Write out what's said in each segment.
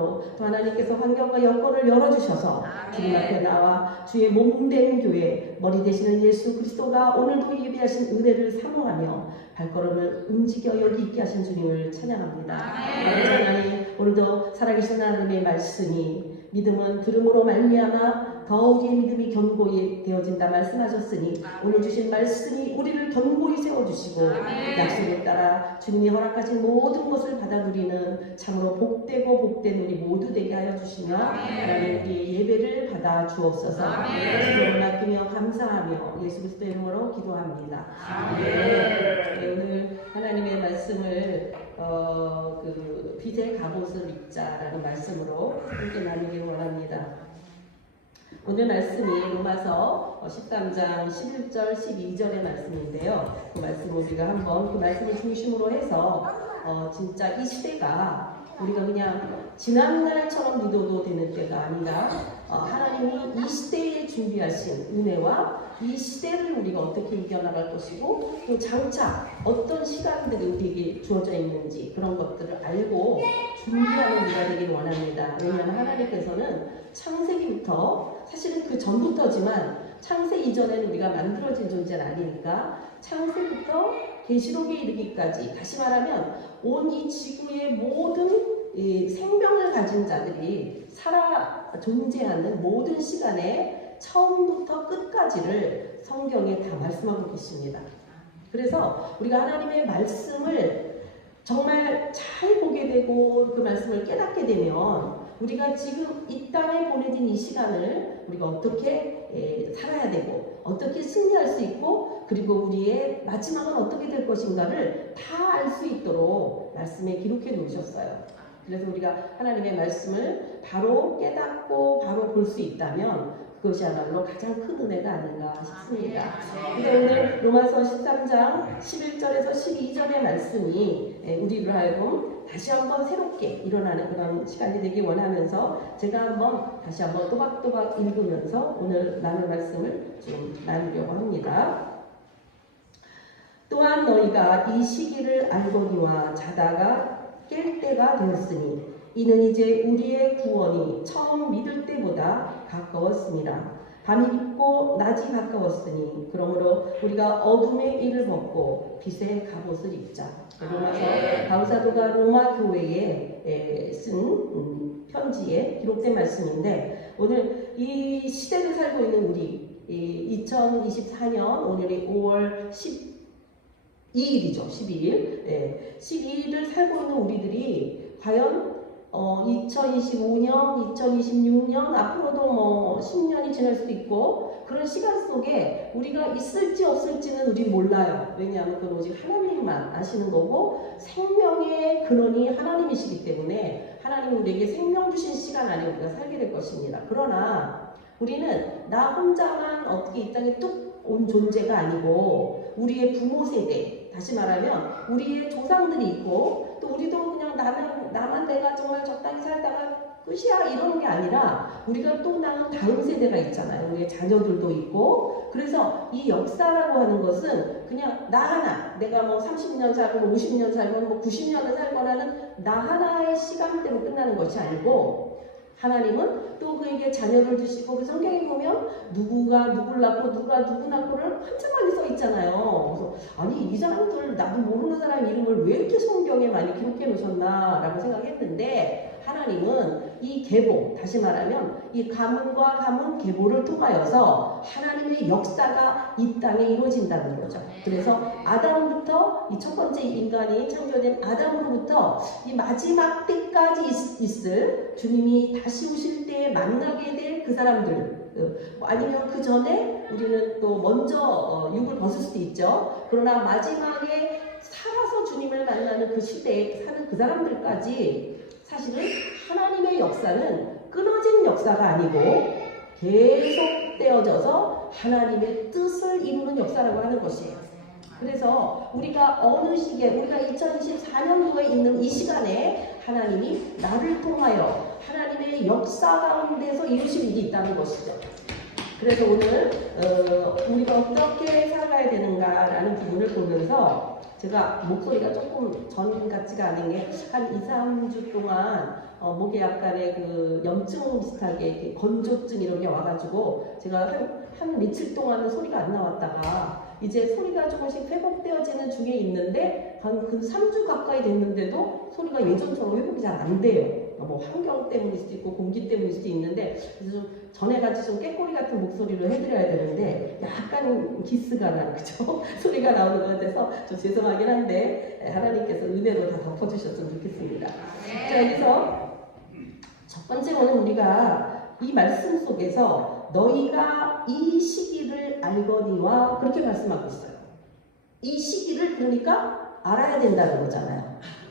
이름으로 또 하나님께서 환경과 여건을 열어주셔서 주님 앞에 나와 주의 몸된 교회 머리 되시는 예수 그리스도가 오늘도 예비하신 은혜를 사모하며 발걸음을 움직여 여기 있게 하신 주님을 찬양합니다. 하나님 오늘도 살아계신 하나님의 말씀이 믿음은 들음으로 말미암아 더 우리의 믿음이 견고히 되어진다 말씀하셨으니 오늘 주신 말씀이 우리를 견고히 세워주시고 약속에 따라 주님이 허락하신 모든 것을 받아 누리는 참으로 복되고 복된 우리 모두 되게 하여 주시며 하나님 우리의 예배를 받아 주옵소서. 주님을 맡기며 감사하며 예수 그리스도의 이름으로 기도합니다. 오늘 하나님의 말씀을 그 빛의 갑옷을 입자라는 말씀으로 함께 나누기 원합니다. 오늘 말씀이 로마서 13장 11절 12절의 말씀인데요. 그 말씀 우리가 한번 그 말씀을 중심으로 해서 진짜 이 시대가 우리가 그냥 지난날처럼 믿어도 되는 때가 아니라 하나님이 이 시대에 준비하신 은혜와 이 시대를 우리가 어떻게 이겨나갈 것이고 또 장차 어떤 시간들이 우리에게 주어져 있는지 그런 것들을 알고 준비하는 우리가 되길 원합니다. 왜냐하면 하나님께서는 창세기부터 사실은 그 전부터지만 창세 이전에는 우리가 만들어진 존재는 아니니까 창세부터 계시록에 이르기까지 다시 말하면 온 이 지구의 모든 이 생명을 가진 자들이 살아 존재하는 모든 시간에 처음부터 끝까지를 성경에 다 말씀하고 계십니다. 그래서 우리가 하나님의 말씀을 정말 잘 보게 되고 그 말씀을 깨닫게 되면 우리가 지금 이 땅에 보내진 이 시간을 우리가 어떻게 살아야 되고 어떻게 승리할 수 있고 그리고 우리의 마지막은 어떻게 될 것인가를 다 알 수 있도록 말씀에 기록해 놓으셨어요. 그래서 우리가 하나님의 말씀을 바로 깨닫고 바로 볼 수 있다면 그것이야말로 가장 큰 은혜가 아닌가 싶습니다. 근데 오늘 로마서 13장 11절에서 12절의 말씀이 우리로 하여금 다시 한번 새롭게 일어나는 그런 시간이 되길 원하면서 제가 다시 한번 또박또박 읽으면서 오늘 나눌 말씀을 좀 나누려고 합니다. 또한 너희가 이 시기를 알거니와 자다가 깰 때가 되었으니 이는 이제 우리의 구원이 처음 믿을 때보다 가까웠습니다. 밤이 깊고 낮이 가까웠으니 그러므로 우리가 어둠의 일을 벗고 빛의 갑옷을 입자. 로마서 바울사도가 로마 교회에 쓴 편지에 기록된 말씀인데 오늘 이 시대를 살고 있는 우리 2024년 오늘이 5월 12일이죠. 12일. 12일을 살고 있는 우리들이 과연 2025년, 2026년 앞으로도 10년이 지날 수도 있고 그런 시간 속에 우리가 있을지 없을지는 우리 몰라요. 왜냐하면 그건 오직 하나님만 아시는 거고 생명의 근원이 하나님이시기 때문에 하나님 우리에게 생명 주신 시간 안에 우리가 살게 될 것입니다. 그러나 우리는 나 혼자만 어떻게 이 땅에 뚝 온 존재가 아니고 우리의 부모 세대 다시 말하면 우리의 조상들이 있고 또 우리도 그냥 나만 내가 정말 적당히 살다가 끝이야 이러는 게 아니라 우리가 또 낳은 다음 세대가 있잖아요. 우리의 자녀들도 있고 그래서 이 역사라고 하는 것은 그냥 나 하나 내가 30년 살고 50년 살고 90년을 살거나는 나 하나의 시간대로 끝나는 것이 아니고 하나님은 또 그에게 자녀를 주시고 그 성경에 보면 누구가 누굴 낳고 누가 누구 낳고를 한참 많이 써 있잖아요. 그래서 아니 이 사람들 나도 모르는 사람 이름을 왜 이렇게 성경에 많이 기록해 놓으셨나 라고 생각했는데 하나님은 이 계보 다시 말하면 이 가문과 가문 계보를 통하여서 하나님의 역사가 이 땅에 이루어진다는 거죠. 그래서 아담부터 이 첫 번째 인간이 창조된 아담으로부터 이 마지막 때까지 있을 주님이 다시 오실 때 만나게 될 그 사람들 아니면 그 전에 우리는 또 먼저 육을 벗을 수도 있죠. 그러나 마지막에 살아서 주님을 만나는 그 시대에 사는 그 사람들까지 사실은 하나님의 역사는 끊어진 역사가 아니고 계속되어져서 하나님의 뜻을 이루는 역사라고 하는 것이에요. 그래서 우리가 어느 시기에 우리가 2024년도에 있는 이 시간에 하나님이 나를 통하여 하나님의 역사 가운데서 이루실 일이 있다는 것이죠. 그래서 오늘 우리가 어떻게 살아가야 되는가라는 부분을 보면서 제가 목소리가 조금 전 같지가 않은 게 한 2, 3주 동안 목에 약간의 그 염증 비슷하게 이렇게 건조증 이런 게 와가지고 제가 한 며칠 동안은 소리가 안 나왔다가 이제 소리가 조금씩 회복되어지는 중에 있는데 한 그 3주 가까이 됐는데도 소리가 예전처럼 회복이 잘 안 돼요. 뭐 환경 때문일 수도 있고 공기 때문일 수도 있는데 그래서 좀 전에같이 좀 깨꼬리 같은 목소리로 해드려야 되는데 약간 기스가 나는 그죠? 소리가 나오는 것 같아서 좀 죄송하긴 한데 하나님께서 은혜로 다 덮어주셨으면 좋겠습니다. 자, 여기서 첫 번째로는 우리가 이 말씀 속에서 너희가 이 시기를 알거니와 그렇게 말씀하고 있어요. 이 시기를 그러니까 알아야 된다는 거잖아요.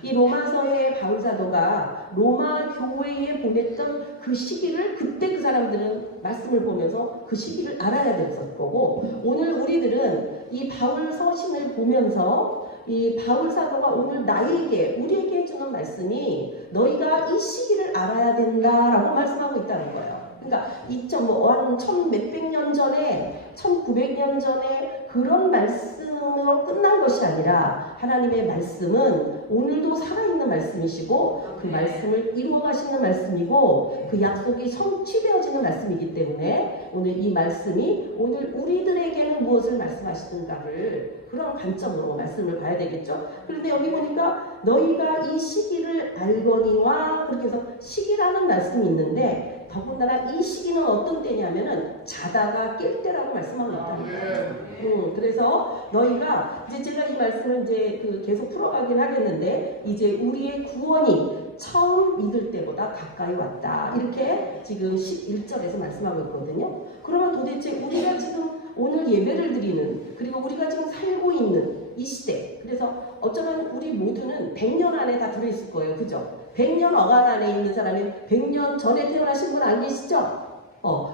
이 로마서의 바울사도가 로마 교회에 보냈던 그 시기를 그때 그 사람들은 말씀을 보면서 그 시기를 알아야 됐을 거고 오늘 우리들은 이 바울 서신을 보면서 이 바울사도가 오늘 나에게 우리에게 해주는 말씀이 너희가 이 시기를 알아야 된다라고 말씀하고 있다는 거예요. 그러니까 1100몇 년 전에 1900년 전에 그런 말씀으로 끝난 것이 아니라 하나님의 말씀은 오늘도 살아있는 말씀이시고 그 말씀을 이루어 가시는 말씀이고 그 약속이 성취되어지는 말씀이기 때문에 오늘 이 말씀이 오늘 우리들에게는 무엇을 말씀하시는가를 그런 관점으로 말씀을 봐야 되겠죠. 그런데 여기 보니까 너희가 이 시기를 알거니와 그렇게 해서 시기라는 말씀이 있는데 더군다나 이 시기는 어떤 때냐면은 자다가 깰 때라고 말씀하고 있다는 거예요. 그래서 너희가 이제 제가 이 말씀을 이제 계속 풀어가긴 하겠는데 이제 우리의 구원이 처음 믿을 때보다 가까이 왔다 이렇게 지금 11절에서 말씀하고 있거든요. 그러면 도대체 우리가 지금 오늘 예배를 드리는 그리고 우리가 지금 살고 있는 이 시대 그래서 어쩌면 우리 모두는 100년 안에 다 들어있을 거예요. 그죠? 100년 어간 안에 있는 사람이 100년 전에 태어나신 분 안 계시죠?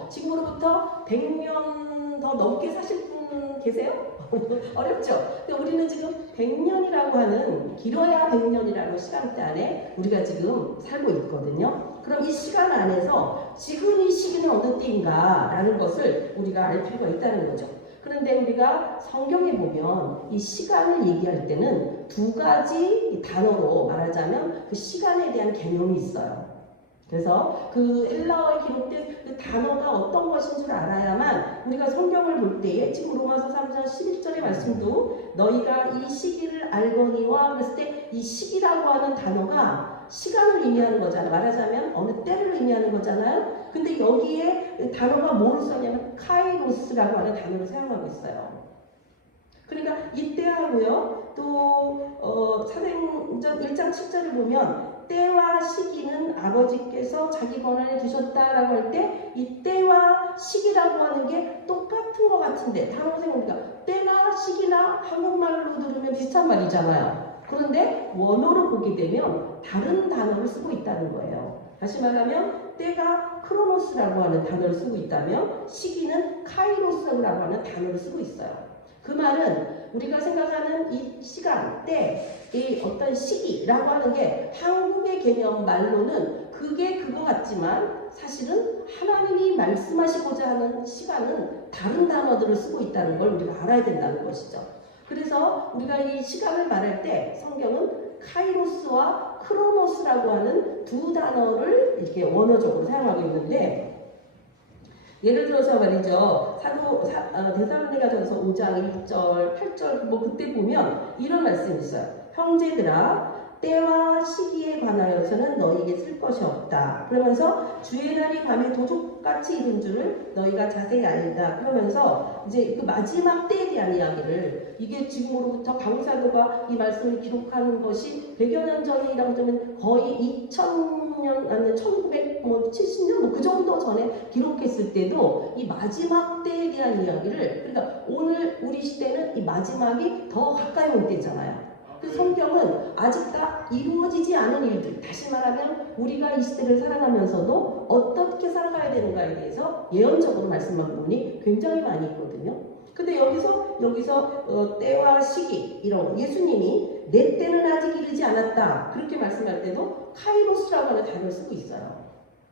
지금으로부터 100년 더 넘게 사실 분 계세요? 어렵죠? 근데 우리는 지금 100년이라고 하는 길어야 100년이라는 시간대 안에 우리가 지금 살고 있거든요. 그럼 이 시간 안에서 지금 이 시기는 어느 때인가 라는 것을 우리가 알 필요가 있다는 거죠. 그런데 우리가 성경에 보면 이 시간을 얘기할 때는 두 가지 단어로 말하자면 그 시간에 대한 개념이 있어요. 그래서 그 헬라어에 기록된 그 단어가 어떤 것인 줄 알아야만 우리가 성경을 볼 때에 지금 로마서 3장 11절의 말씀도 너희가 이 시기를 알거니와 그랬을 때 이 시기라고 하는 단어가 시간을 의미하는 거잖아요. 말하자면 어느 때를 의미하는 거잖아요. 근데 여기에 단어가 뭐를 썼냐면 카이로스라고 하는 단어를 사용하고 있어요. 그러니까 이때하고요. 또 사도행전 1장 7절을 보면 때와 시기는 아버지께서 자기 권한에 두셨다라고 할 때 이 때와 시기라고 하는 게 똑같은 것 같은데 단어 생각보니까 때나 시기나 한국말로 들으면 비슷한 말이잖아요. 그런데 원어로 보게 되면 다른 단어를 쓰고 있다는 거예요. 다시 말하면 때가 크로노스라고 하는 단어를 쓰고 있다면 시기는 카이로스라고 하는 단어를 쓰고 있어요. 그 말은 우리가 생각하는 이 시간, 때, 이 어떤 시기라고 하는 게 한국의 개념 말로는 그게 그거 같지만 사실은 하나님이 말씀하시고자 하는 시간은 다른 단어들을 쓰고 있다는 걸 우리가 알아야 된다는 것이죠. 그래서 우리가 이 시간을 말할 때 성경은 카이로스와 크로노스라고 하는 두 단어를 이렇게 원어적으로 사용하고 있는데 예를 들어서 말이죠. 데살로니가전서 5장 1절, 8절 뭐 그때 보면 이런 말씀이 있어요. 형제들아 때와 시기에 관하여서는 너희에게 쓸 것이 없다. 그러면서 주의 날이 밤에 도둑같이 이른 줄을 너희가 자세히 알다. 그러면서 이제 그 마지막 때에 대한 이야기를 이게 지금으로부터 바울사도가 이 말씀을 기록하는 것이 100여 년 전이라고 하면 거의 2000년 아니 1970년 뭐 그 정도 전에 기록했을 때도 이 마지막 때에 대한 이야기를 그러니까 오늘 우리 시대는 이 마지막이 더 가까이 올 때잖아요. 그 성경은 아직 다 이루어지지 않은 일들, 다시 말하면 우리가 이 시대를 살아가면서도 어떻게 살아가야 되는가에 대해서 예언적으로 말씀한 부분이 굉장히 많이 있거든요. 근데 여기서 때와 시기 이런 예수님이 내 때는 아직 이르지 않았다 그렇게 말씀할 때도 카이로스라고 하는 단어를 쓰고 있어요.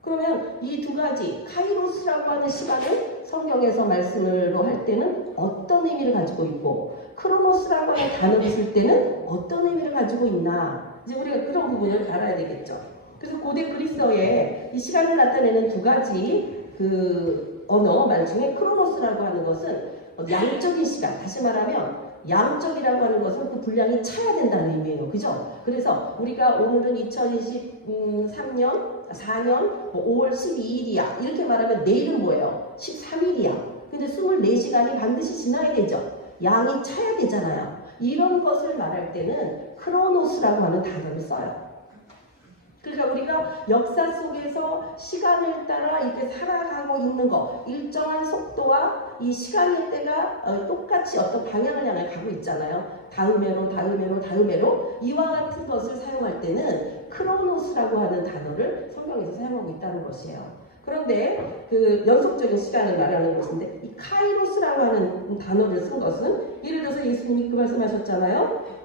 그러면 이 두 가지 카이로스라고 하는 시간을 성경에서 말씀으로 할 때는 어떤 의미를 가지고 있고 크로노스라고 하는 단어를 쓸 때는 어떤 의미를 가지고 있나 이제 우리가 그런 부분을 알아야 되겠죠. 그래서 고대 그리스어에 이 시간을 나타내는 두 가지 그 언어 말 중에 크로노스라고 하는 것은 양적인 시간, 다시 말하면 양적이라고 하는 것은 그 분량이 차야 된다는 의미예요. 그죠? 그래서 우리가 오늘은 2023년, 4년 5월 12일이야. 이렇게 말하면 내일은 뭐예요? 13일이야. 근데 24시간이 반드시 지나야 되죠. 양이 차야 되잖아요. 이런 것을 말할 때는 크로노스라고 하는 단어를 써요. 그러니까 우리가 역사 속에서 시간을 따라 이렇게 살아가고 있는 거, 일정한 속도와 이 시간의 때가 똑같이 어떤 방향을 향해 가고 있잖아요. 다음 해로 이와 같은 것을 사용할 때는 크로노스라고 하는 단어를 성경에서 사용하고 있다는 것이에요. 그런데 그 연속적인 시간을 말하는 것인데 이 카이로스라고 하는 단어를 쓴 것은 예를 들어서 예수님이 그 말씀하셨잖아요.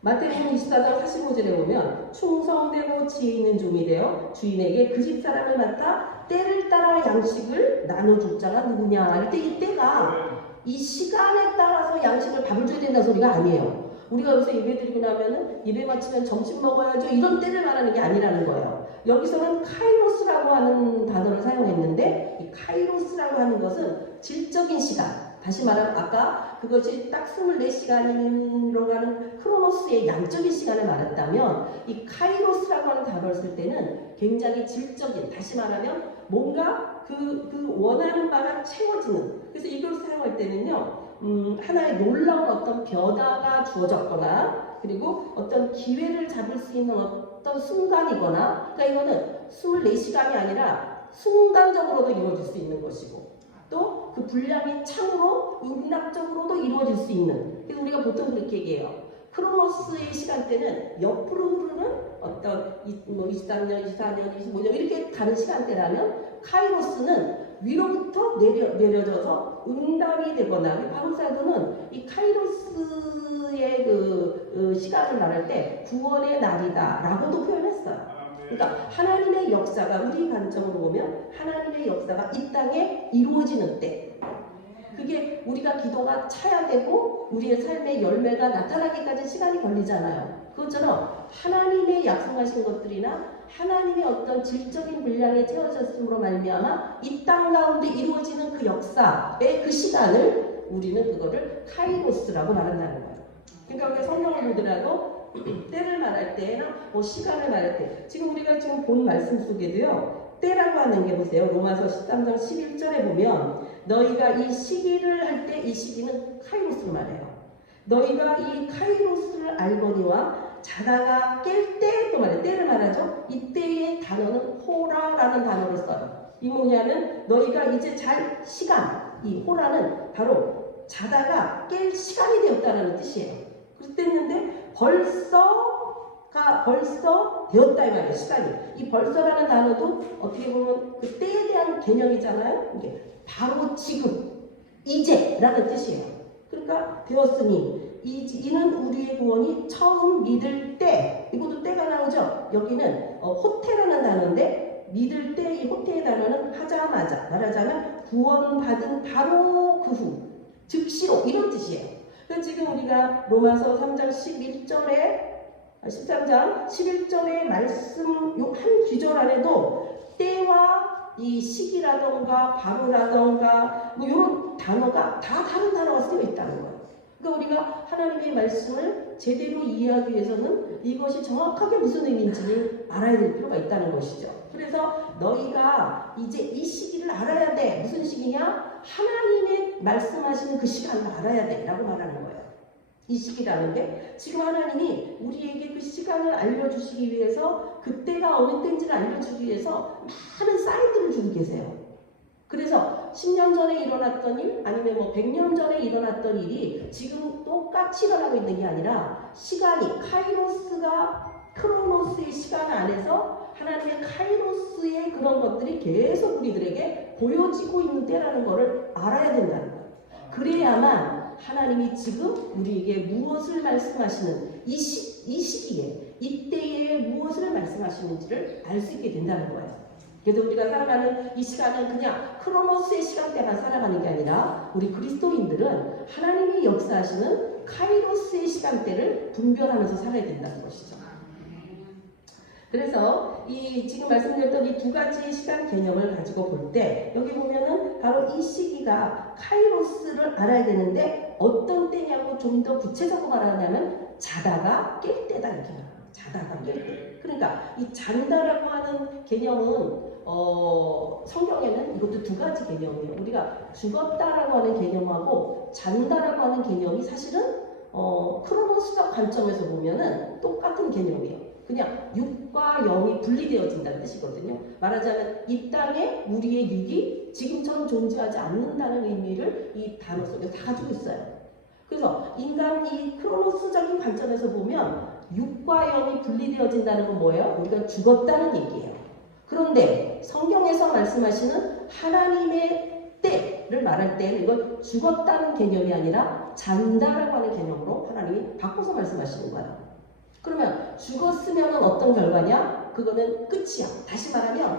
마태복음 24장 45절에 보면 충성되고 지혜 있는 종이 되어 주인에게 그 집사람을 맡아 때를 따라 양식을 나눠줄 자가 누구냐. 이때 이 때가 이 시간에 따라서 양식을 밥을 줘야 된다는 소리가 아니에요. 우리가 여기서 예배 드리고 나면은 예배 마치면 점심 먹어야죠. 이런 때를 말하는 게 아니라는 거예요. 여기서는 카이로스라고 하는 단어를 사용했는데 이 카이로스라고 하는 것은 질적인 시간. 다시 말하면 아까 그것이 딱 24시간으로 가는 크로노스의 양적인 시간을 말했다면 이 카이로스라고 하는 단어를 쓸 때는 굉장히 질적인, 다시 말하면 뭔가 그 원하는 바가 채워지는, 그래서 이걸 사용할 때는요 하나의 놀라운 어떤 변화가 주어졌거나 그리고 어떤 기회를 잡을 수 있는 어떤 순간이거나, 그러니까 이거는 24시간이 아니라 순간적으로도 이루어질 수 있는 것이고 또 그 분량이 참으로 인락적으로도 이루어질 수 있는, 그래서 우리가 보통 그렇게 얘기해요. 크로노스의 시간대는 옆으로 흐르는 어떤 23년, 24년, 25년 이렇게 가는 시간대라면 카이로스는 위로부터 내려져서 응답이 되거나, 바울사도는 이 카이로스의 그 시간을 말할 때 구원의 날이다 라고도 표현했어요. 그러니까 하나님의 역사가, 우리 관점으로 보면 하나님의 역사가 이 땅에 이루어지는 때, 그게 우리가 기도가 차야 되고 우리의 삶의 열매가 나타나기까지 시간이 걸리잖아요. 그것처럼 하나님의 약속하신 것들이나 하나님의 어떤 질적인 분량에 채워졌음으로 말미암아 이 땅 가운데 이루어지는 그 역사의 그 시간을 우리는 그거를 카이로스라고 말한다는 거예요. 그러니까 우리가 성경을 보더라도 때를 말할 때나 시간을 말할 때, 지금 우리가 지금 본 말씀 속에도요 때라고 하는 게 보세요. 로마서 13장 11절에 보면 너희가 이 시기를 할 때, 이 시기는 카이로스를 말해요. 너희가 이 카이로스를 알거니와 자다가 깰 때, 또 말해요. 때를 말하죠. 이때의 단어는 호라라는 단어를 써요. 이 뭐냐면 너희가 이제 잘 시간, 이 호라는 바로 자다가 깰 시간이 되었다는 뜻이에요. 그랬는데 벌써 되었다 이 말이에요. 시간이. 이 벌써라는 단어도 어떻게 보면 그 때에 대한 개념이잖아요. 이게 바로 지금, 이제라는 뜻이에요. 그러니까 되었으니 이는 우리의 구원이 처음 믿을 때, 이것도 때가 나오죠. 여기는 호태라는 단어인데 믿을 때 이 호태의 단어는 하자마자, 말하자면 구원받은 바로 그 후, 즉시로, 이런 뜻이에요. 그래서 지금 우리가 로마서 3장 13장 11절의 말씀 요 한 귀절 안에도 때와 이 시기라던가 바로라던가 뭐 이런 단어가 다 다른 단어가 쓰여 있다는 거예요. 그러니까 우리가 하나님의 말씀을 제대로 이해하기 위해서는 이것이 정확하게 무슨 의미인지를 알아야 될 필요가 있다는 것이죠. 그래서 너희가 이제 이 시기를 알아야 돼. 무슨 시기냐? 하나님의 말씀하시는 그 시간을 알아야 돼 라고 말하는 거예요. 이 시기라는 게 지금 하나님이 우리에게 그 시간을 알려주시기 위해서, 그때가 어느 때인지를 알려주기 위해서 많은 사인들을 주고 계세요. 그래서 10년 전에 일어났던 일, 아니면 100년 전에 일어났던 일이 지금 똑같이 일어나고 있는 게 아니라 시간이, 크로노스의 시간 안에서 하나님의 카이로스의 그런 것들이 계속 우리들에게 보여지고 있는 때라는 것을 알아야 된다는 거예요. 그래야만 하나님이 지금 우리에게 무엇을 말씀하시는 이 시기에, 이때에 무엇을 말씀하시는지를 알 수 있게 된다는 거예요. 그래서 우리가 살아가는 이 시간은 그냥 크로노스의 시간대만 살아가는 게 아니라 우리 그리스도인들은 하나님이 역사하시는 카이로스의 시간대를 분별하면서 살아야 된다는 것이죠. 그래서 이 지금 말씀드렸던 이 두 가지 시간 개념을 가지고 볼 때 여기 보면은 바로 이 시기가 카이로스를 알아야 되는데 어떤 때냐고 좀 더 구체적으로 말하냐면 자다가 깰 때다 이렇게 말합니다. 자다가 깰 때. 그러니까 이 잔다라고 하는 개념은 성경에는 이것도 두 가지 개념이에요. 우리가 죽었다라고 하는 개념하고 잔다라고 하는 개념이 사실은 크로노스적 관점에서 보면은 똑같은 개념이에요. 그냥 육과 영이 분리되어진다는 뜻이거든요. 말하자면 이 땅에 우리의 육이 지금처럼 존재하지 않는다는 의미를 이 단어 속에 다 가지고 있어요. 그래서 인간 이 크로노스적인 관점에서 보면 육과 영이 분리되어진다는 건 뭐예요? 우리가 죽었다는 얘기예요. 그런데 성경에서 말씀하시는 하나님의 때를 말할 때는 이건 죽었다는 개념이 아니라 잔다라고 하는 개념으로 하나님이 바꿔서 말씀하시는 거예요. 그러면 죽었으면 어떤 결과냐? 그거는 끝이야. 다시 말하면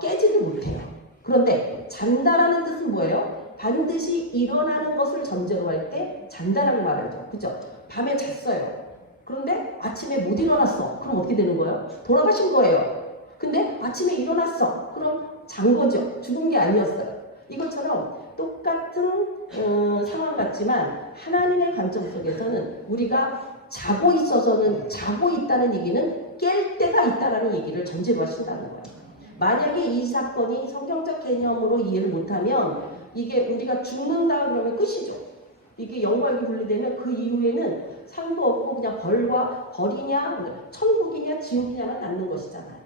깨지를 못해요. 그런데 잔다라는 뜻은 뭐예요? 반드시 일어나는 것을 전제로 할 때 잔다라고 말하죠. 그죠? 밤에 잤어요. 그런데 아침에 못 일어났어. 그럼 어떻게 되는 거예요? 돌아가신 거예요. 근데 아침에 일어났어. 그럼 잔 거죠. 죽은 게 아니었어요. 이것처럼 똑같은 상황 같지만 하나님의 관점 속에서는 우리가 자고 있어서는 자고 있다는 얘기는 깰 때가 있다라는 얘기를 전제로 하신다는 거예요. 만약에 이 사건이 성경적 개념으로 이해를 못하면 이게 우리가 죽는다 그러면 끝이죠. 이게 영과 육이 분리되면 그 이후에는 상도 없고 그냥 벌이냐 천국이냐 지옥이냐만 남는 것이잖아요.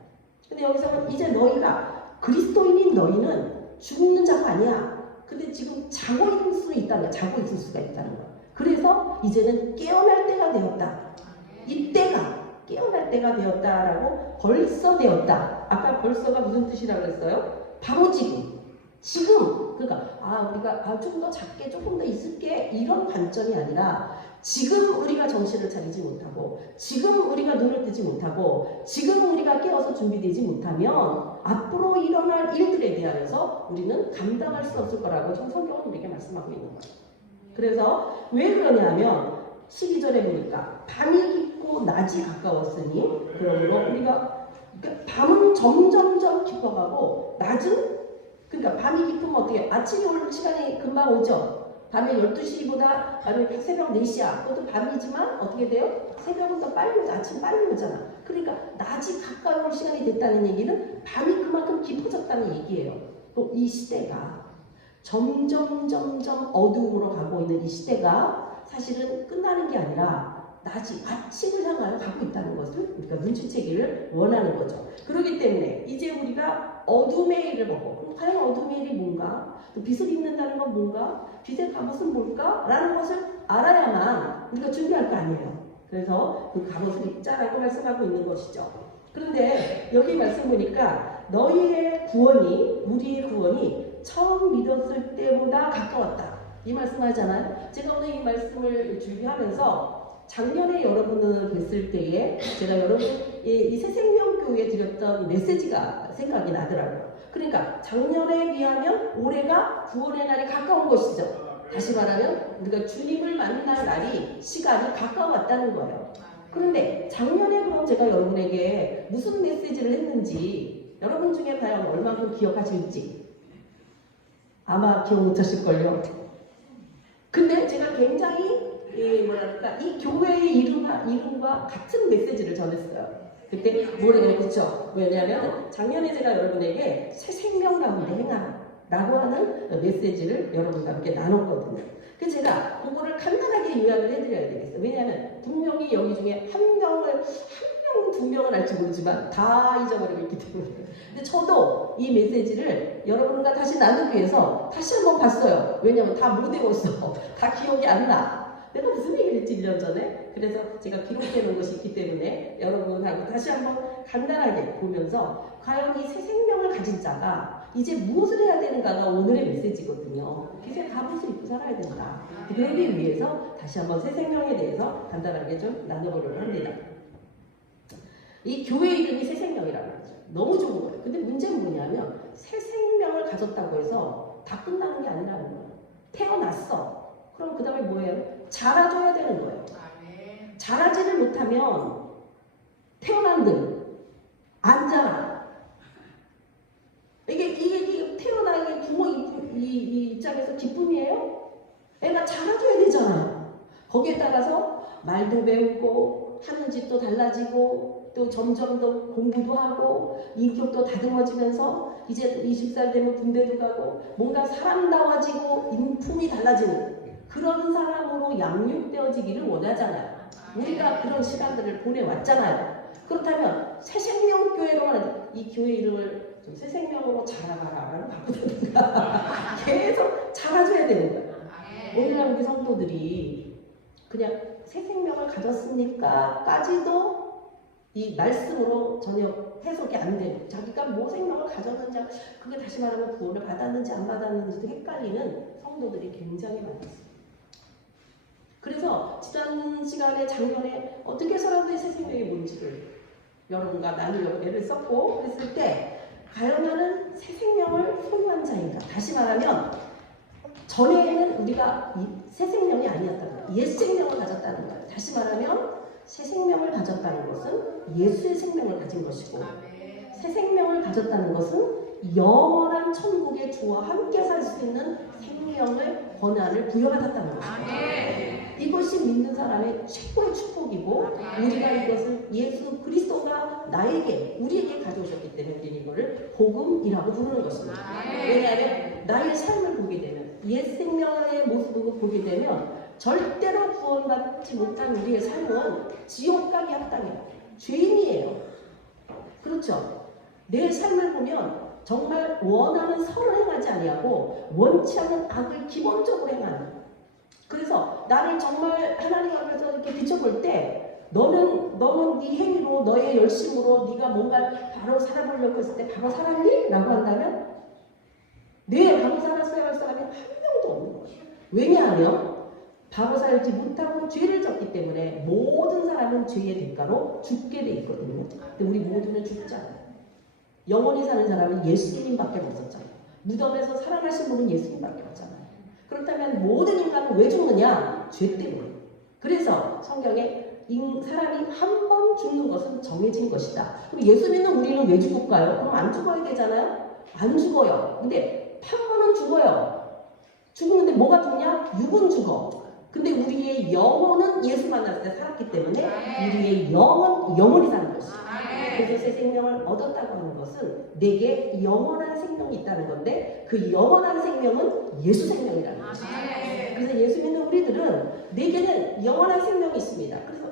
근데 여기서는 이제 너희가 그리스도인인 너희는 죽는 자가 아니야. 근데 지금 자고 있을 수 있다는 거야. 자고 있을 수가 있다는 거야. 그래서 이제는 깨어날 때가 되었다. 이때가 깨어날 때가 되었다라고 벌써 되었다. 아까 벌써가 무슨 뜻이라고 했어요? 바로 지금 그러니까 우리가 좀 더 작게 조금 더 있을게 이런 관점이 아니라 지금 우리가 정신을 차리지 못하고 지금 우리가 눈을 뜨지 못하고 지금 우리가 깨어서 준비되지 못하면 앞으로 일어날 일들에 대하여서 우리는 감당할 수 없을 거라고 성경은 우리에게 말씀하고 있는 거예요. 그래서 왜 그러냐면 12절에 보니까 밤이 깊고 낮이 가까웠으니 그러므로 우리가 밤은 점점점 깊어가고 낮은 그러니까 밤이 깊으면 어떻게 아침이 올 시간이 금방 오죠. 밤에 12시보다 아니면 새벽 4시야. 그것도 밤이지만 어떻게 돼요? 새벽은 더 빨리 오죠. 아침 빨리 오잖아. 그러니까 낮이 가까울 시간이 됐다는 얘기는 밤이 그만큼 깊어졌다는 얘기예요. 또 이 시대가 점점 어두움으로 가고 있는 이 시대가 사실은 끝나는 게 아니라 낮이 아침을 향하여 가고 있다는 것을 우리가 눈치채기를 원하는 거죠. 그렇기 때문에 이제 우리가 어둠의 일을 보고 과연 어둠의 일이 뭔가 또 빛을 입는다는 건 뭔가 빛의 갑옷은 뭘까? 라는 것을 알아야만 우리가 준비할 거 아니에요. 그래서 그 갑옷을 입자라고 말씀하고 있는 것이죠. 그런데 여기 말씀 보니까 너희의 구원이 우리의 구원이 처음 믿었을 때보다 가까웠다. 이 말씀 하잖아요. 제가 오늘 이 말씀을 준비하면서 작년에 여러분을 뵀을 때에 제가 여러분 이 새생명교회에 드렸던 메시지가 생각이 나더라고요. 그러니까 작년에 비하면 올해가 구원의 날이 가까운 것이죠. 다시 말하면 우리가 주님을 만날 날이 시간이 가까웠다는 거예요. 그런데 작년에 그럼 제가 여러분에게 무슨 메시지를 했는지 여러분 중에 과연 얼마큼 기억하실지 아마 기억 못하실걸요. 근데 제가 굉장히 이 교회의 이름과 같은 메시지를 전했어요. 그때 뭐래요? 그렇죠? 왜냐하면 작년에 제가 여러분에게 새 생명 가운데 행하라고 하는 메시지를 여러분과 함께 나눴거든요. 그래서 제가 그거를 간단하게 요약을 해드려야 되겠어요. 왜냐하면 분명히 여기 중에 한 명, 두 명은 알지 모르지만 다 잊어버리고 있기 때문에. 근데 저도 이 메시지를 여러분과 다시 나누기 위해서 다시 한번 봤어요. 왜냐하면 다 못 외웠어. 다 기억이 안 나. 내가 무슨 얘기를 했지 1년 전에? 그래서 제가 기록해 놓은 것이 있기 때문에 여러분하고 다시 한번 간단하게 보면서 과연 이 새 생명을 가진 자가 이제 무엇을 해야 되는가가 오늘의 메시지거든요. 빛의 갑옷을 입고 살아야 된다. 그러기 위해서 다시 한번 새 생명에 대해서 간단하게 좀 나눠보려고 합니다. 이 교회 이름이 새 생명이라는 거죠. 너무 좋은 거예요. 근데 문제는 뭐냐면 새 생명을 가졌다고 해서 다 끝나는 게 아니라는 거예요. 태어났어. 그럼 그 다음에 뭐예요? 자라줘야 되는 거예요. 자라지를 못하면 태어난들 안 자라. 이게 태어나는 부모 이 입장에서 기쁨이에요? 애가 자라줘야 되잖아요. 거기에 따라서 말도 배우고 하는 짓도 달라지고 또 점점 더 공부도 하고 인격도 다듬어지면서 이제 20살 되면 군대도 가고 뭔가 사람다워지고 인품이 달라지는 그런 사람으로 양육되어지기를 원하잖아요. 우리가 그런 시간들을 보내왔잖아요. 그렇다면 새생명교회로만 이 교회 이름을 좀 새생명으로 자라가라라고 바꾸든가 계속 자라줘야 되는 거예요. 오늘날 우리 성도들이 그냥 새 생명을 가졌습니까? 까지도 이 말씀으로 전혀 해석이 안 되고 자기가 뭐 생명을 가졌는지 그게 다시 말하면 구원을 받았는지 안 받았는지도 헷갈리는 성도들이 굉장히 많았어요. 그래서 지난 시간에 작년에 어떻게 사람들이 새 생명이 뭔지를 여러분과 나누려고 애를 썼고 그랬을 때 과연 나는 새 생명을 소유한 자인가? 다시 말하면 전에는 우리가 새 생명이 아니었다는 거예요. 옛 생명을 가졌다는 거예요. 다시 말하면 새 생명을 가졌다는 것은 예수의 생명을 가진 것이고 새 생명을 가졌다는 것은 영원한 천국의 주와 함께 살 수 있는 생명의 권한을 부여받았다는 것입니다. 이것이 믿는 사람의 최고의 축복이고 우리가 이것을 예수 그리스도가 나에게 우리에게 가져오셨기 때문에 우리는 이거를 복음이라고 부르는 것입니다. 왜냐하면 나의 삶을 보게 되면 옛 생명의 모습을 보게 되면 절대로 구원받지 못한 우리의 삶은 지옥 가기 합당해요. 죄인이에요. 그렇죠? 내 삶을 보면 정말 원하는 선을 행하지 아니하고 원치 않는 악을 기본적으로 행하는. 그래서 나를 정말 하나님 앞에서 이렇게 비춰볼 때 너는 네 행위로 너의 열심으로 네가 뭔가 바로 살아보려고 했을 때 바로 살았니? 라고 한다면 네, 바로 살았어야 할 사람이 한 명도 없는 거예요. 왜냐하면 바로 살지 못하고 죄를 졌기 때문에 모든 사람은 죄의 대가로 죽게 돼 있거든요. 근데 우리 모두는 죽잖아요. 영원히 사는 사람은 예수님밖에 없었잖아요. 무덤에서 살아나신 분은 예수님밖에 없잖아요. 그렇다면 모든 인간은 왜 죽느냐? 죄 때문에. 그래서 성경에 사람이 한 번 죽는 것은 정해진 것이다. 그럼 예수 믿는 우리는 왜 죽을까요? 그럼 안 죽어야 되잖아요? 안 죽어요. 근데 한 번은 죽어요. 죽는데 뭐가 죽냐? 육은 죽어. 근데 우리의 영혼은 예수 만났을 때 살았기 때문에 우리의 영은 영원히 사는 것이죠. 그래서 새 생명을 얻었다고 하는 것은 내게 영원한 생명이 있다는 건데 그 영원한 생명은 예수 생명이라는 것이죠. 그래서 예수 믿는 우리들은 내게는 영원한 생명이 있습니다. 그래서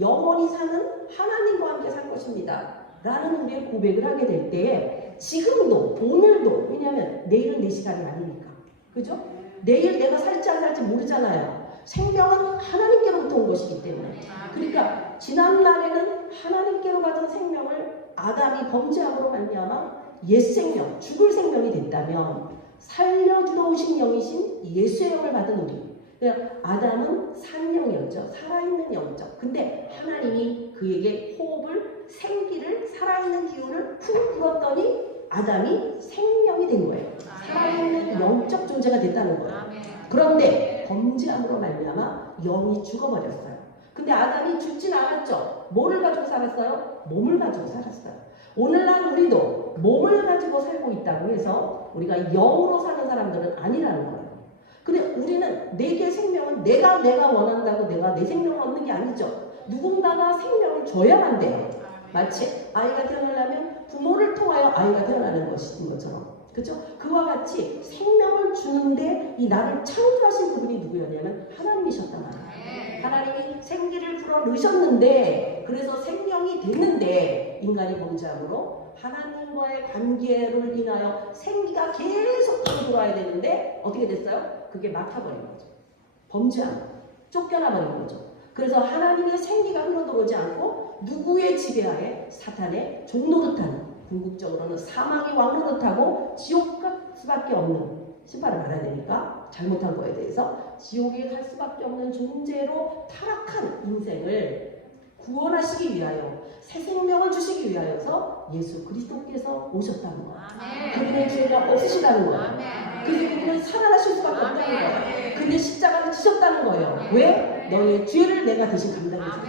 영원히 사는 하나님과 함께 살 것입니다. 라는 우리의 고백을 하게 될 때에 지금도 오늘도 왜냐하면 내일은 내 시간이 아니니까. 그죠? 내일 내가 살지 안 살지 모르잖아요. 생명은 하나님께로부터 온 것이기 때문에. 그러니까 지난날에는 하나님께로 받은 생명을 아담이 범죄함으로 말미암아 옛 생명, 죽을 생명이 됐다면 살려주러 오신 영이신 예수의 영을 받은 우리. 그러니까 아담은 산영이었죠. 살아있는 영이죠. 근데 하나님이 그에게 호흡을, 생기를, 살아있는 기운을 푹 불었더니 아담이 생명이 된 거예요. 살아있는 영적 존재가 됐다는 거예요. 그런데 범죄함으로 말미암아 영이 죽어버렸어요. 근데 아담이 죽진 않았죠. 뭐를 가지고 살았어요? 몸을 가지고 살았어요. 오늘날 우리도 몸을 가지고 살고 있다고 해서 우리가 영으로 사는 사람들은 아니라는 거예요. 근데 우리는 내게 생명은 내가 원한다고 내가 내 생명을 얻는 게 아니죠. 누군가가 생명을 줘야만 돼요. 마치 아이가 태어나려면 부모를 통하여 아이가 태어나는 것처럼. 그죠? 그와 같이 생명을 주는데 이 나를 창조하신 그분이 누구였냐면 하나님이셨단 말이에요. 하나님이 생기를 불어 넣으셨는데 그래서 생명이 됐는데 인간이 범죄함으로 하나님과의 관계를 인하여 생기가 계속 돌아야 되는데 어떻게 됐어요? 그게 막혀버린 거죠. 범죄함, 쫓겨나버린 거죠. 그래서 하나님의 생기가 흘러들어오지 않고 누구의 지배하에 사탄의 종노릇하는 궁극적으로는 사망의 왕노릇하고 지옥 갈 수밖에 없는 심판을 받아야 되니까 잘못한 거에 대해서 지옥에 갈 수밖에 없는 존재로 타락한 인생을 구원하시기 위하여 새 생명을 주시기 위하여서 예수 그리스도께서 오셨다는 거예요. 그분의 죄가 없으시다는 거예요. 그래서 그분은 살아나실 수밖에 없다는 거예요. 근데 십자가를 지셨다는 거예요. 왜? 너의 죄를 내가 대신 감당해주는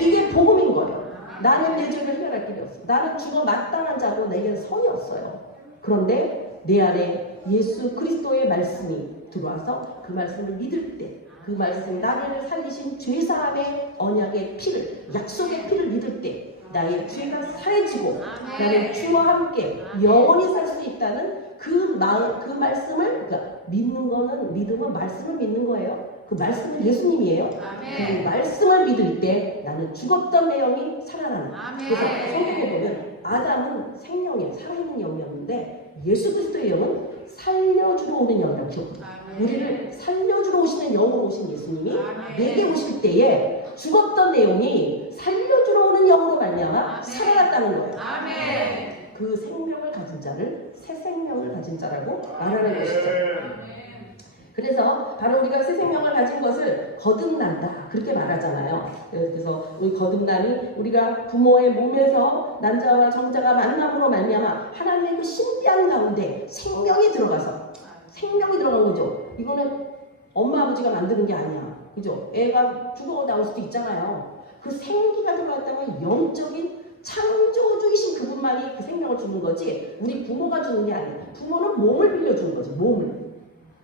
이게 복음인 거예요. 나는 내 죄를 해결할 길이 없어. 나는 죽어 마땅한 자고 내게는 성이 없어요. 그런데 내 안에 예수 그리스도의 말씀이 들어와서 그 말씀을 믿을 때, 그 말씀 나를 살리신 죄사함의 언약의 피를, 약속의 피를 믿을 때 나의 죄가 사해지고 나는 주와 함께 영원히 살 수 있다는 그 마음, 그 말씀을, 그러니까 믿는 거는, 믿음은 말씀을 믿는 거예요. 그 말씀은 예수님이에요. 그 말씀을 믿을 때 나는 죽었던 내 영이 살아나는. 그래서 성경에 보면 아담은 생명이에요. 살아있는 영이었는데 예수 그리스도의 영은 살려주러 오는 영이라고 기억해요. 우리를 살려주러 오시는 영으로 오신 예수님이 내게 오실 때에 죽었던 내 영이 살려주러 오는 영으로 말미암아 살아났다는 거예요. 그 생명을 가진 자를 새 생명을 가진 자라고 말하는 것이죠. 그래서 바로 우리가 새 생명을 가진 것을 거듭난다 그렇게 말하잖아요. 그래서 우리 거듭남이 우리가 부모의 몸에서 난자와 정자가 만남으로 말미암아 하나님의 그 신비한 가운데 생명이 들어가서 생명이 들어간 거죠. 이거는 엄마 아버지가 만드는 게 아니야. 그죠? 애가 죽어 나올 수도 있잖아요. 그 생기가 들어갔다면 영적인 창조주이신 그분만이 그 생명을 주는 거지 우리 부모가 주는 게 아니야. 부모는 몸을 빌려주는 거지. 몸을.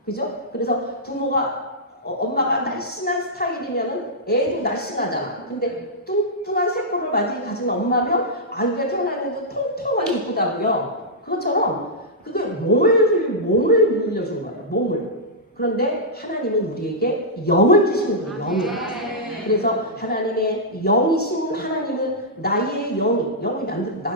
그죠? 그래서 부모가 엄마가 날씬한 스타일이면은 애도 날씬하잖아. 근데 뚱뚱한 새꼬를 가진 엄마면 아이가 태어나는데 통통하게 이쁘다고요. 그것처럼 그게 몸을 빌려주는 거예요. 몸을. 그런데 하나님은 우리에게 영을 주시는 거예요. 영을. 그래서 하나님의 영이신 하나님은 나의 영이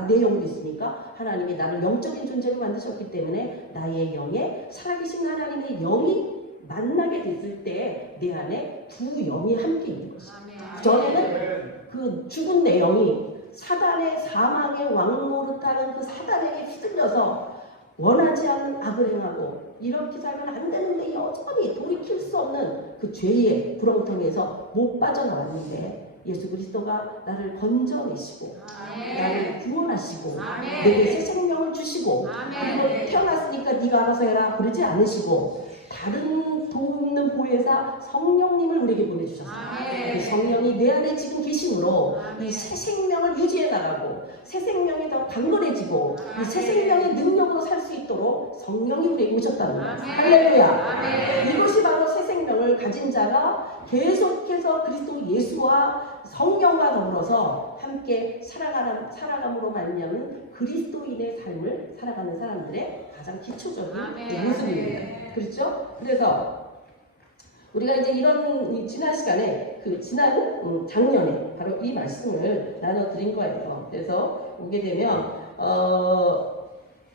내 영이 있으니까 하나님이 나를 영적인 존재로 만드셨기 때문에 나의 영에 살아계신 하나님의 영이 만나게 됐을 때 내 안에 두 영이 함께 있는 것이죠. 전에는 그 죽은 내 영이 사단의 사망의 왕노릇하는 그 사단에게 휘둘려서 원하지 않는 악을 행하고 이렇게 살면 안 되는데 여전히 돌이킬 수 없는 그 죄의 구렁텅이에서 못 빠져나왔는데 예수 그리스도가 나를 건져내시고 나를 구원하시고 내게 새 생명을 주시고 그리고 태어났으니까 네가 알아서 해라 그러지 않으시고 다른 돕는 보혜사 성령님을 우리에게 보내주셨어요. 그 성령이 내 안에 지금 계심으로 이 새 생명을 유지해 나가고 새 생명이 더 강건해지고 이 새 생명의 능력으로 살 수 있도록 성령이 우리에게 오셨다는 거예요. 할렐루야. 이것이 바로 새 생명을 가진 자가 계속해서 그리스도 예수와 성령과 더불어서 함께 살아감으로 말미암은 그리스도인의 삶을 살아가는 사람들의 가장 기초적인 모습입니다. 그렇죠? 그래서 우리가 이제 이런 지난 시간에 지난 작년에 바로 이 말씀을 나눠드린 거예요. 그래서 보게 되면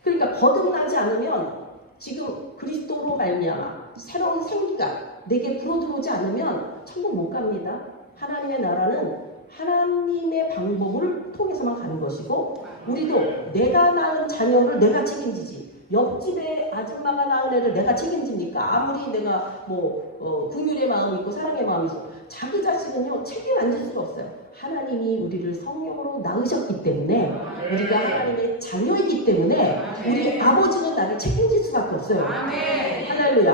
그러니까 거듭나지 않으면 지금 그리스도로 말미암아 새로운 생기가 내게 불어들어오지 않으면 천국 못 갑니다. 하나님의 나라는 하나님의 방법을 통해서만 가는 것이고 우리도 내가 낳은 자녀를 내가 책임지지 옆집에 아줌마가 낳은 애를 내가 책임집니까? 아무리 내가 긍휼의 마음이 있고 사랑의 마음이 있어 자기 자식은요 책임 안 질 수가 없어요. 하나님이 우리를 성령으로 낳으셨기 때문에 우리가 하나님의 자녀이기 때문에 우리 아버지는 나를 책임질 수밖에 없어요. 할렐루야.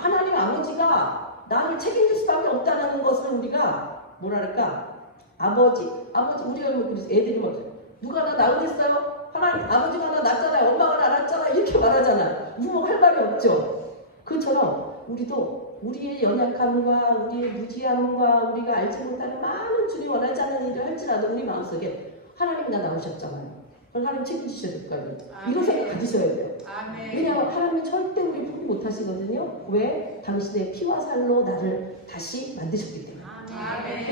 하나님 아버지가 나를 책임질 수밖에 없다는 것을 우리가 뭐랄까 아버지 우리가 그래서 애들이 뭐 누가 나 낳으랬어요? 하나님 아버지가 나 낳았잖아요. 엄마가 나 낳았잖아요. 이렇게 말하잖아요. 부모가 할 말이 없죠. 그처럼 우리도 우리의 연약함과 우리의 무지함과 우리가 알지 못하는 많은 주님 원하지 않는 일을 할지라도 우리 마음속에 하나님이 나 낳으셨잖아요. 그럼 하나님 책임지셔야 될 거 아니에요. 이런 생각 가지셔야 돼요. 왜냐하면 하나님이 절대 우리 포기 못 하시거든요. 왜? 당신의 피와 살로 나를 다시 만드셨기 때문에.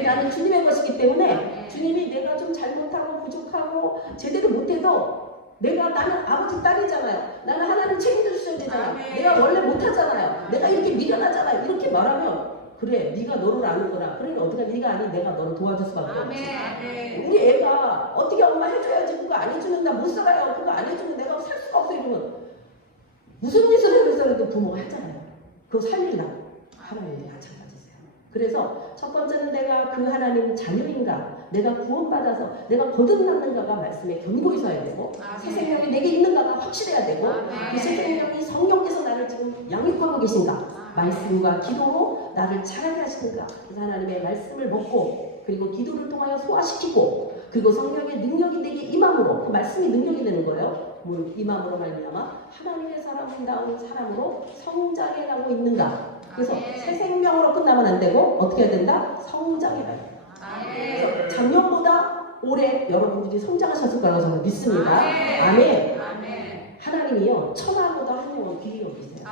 나는 주님의 것이기 때문에 주님이 내가 좀 잘못하고 부족하고 제대로 못해도 나는 아버지 딸이잖아요. 나는 하나님 책임져 주셔야 되잖아요. 내가 원래 못하잖아요. 내가 이렇게 미련하잖아요. 이렇게 말하면 그래 네가 너를 아는구나. 그러니 어떻게 네가 아니 내가 너를 도와줄 수밖에 없지. 우리 애가 어떻게 엄마 해줘야지 그거 안 해주면 나 못 살아요. 그거 안 해주면 내가 살 수가 없어 이러면 무슨 짓을 해서라도 부모가 하잖아요. 그거 살리려고. 하나님이 마찬가지세요. 그래서 첫 번째는 내가 그 하나님 자녀인가, 내가 구원받아서 내가 거듭났는가가 말씀에 견고 있어야 되고, 새 생명이 내게 있는가가 확실해야 되고, 그 새 생명이 성령께서 나를 지금 양육하고 계신가, 말씀과 기도로 나를 자라게 하시는가. 그래서 하나님의 말씀을 먹고, 그리고 기도를 통하여 소화시키고, 그리고 성령의 능력이 내게 임함으로, 그 말씀이 능력이 되는 거예요. 뭘 임함으로 말미암아 하나님의 사람다운 사람으로 성장해 가고 있는가. 그래서 새 생명으로 끝나면 안 되고 어떻게 해야 된다? 성장해 가야 된다. 그래서 작년보다 올해 여러분들이 성장하셨을 거라고 저는 믿습니다. 아멘. 하나님이요 천하보다 한 영혼 귀히 여기세요.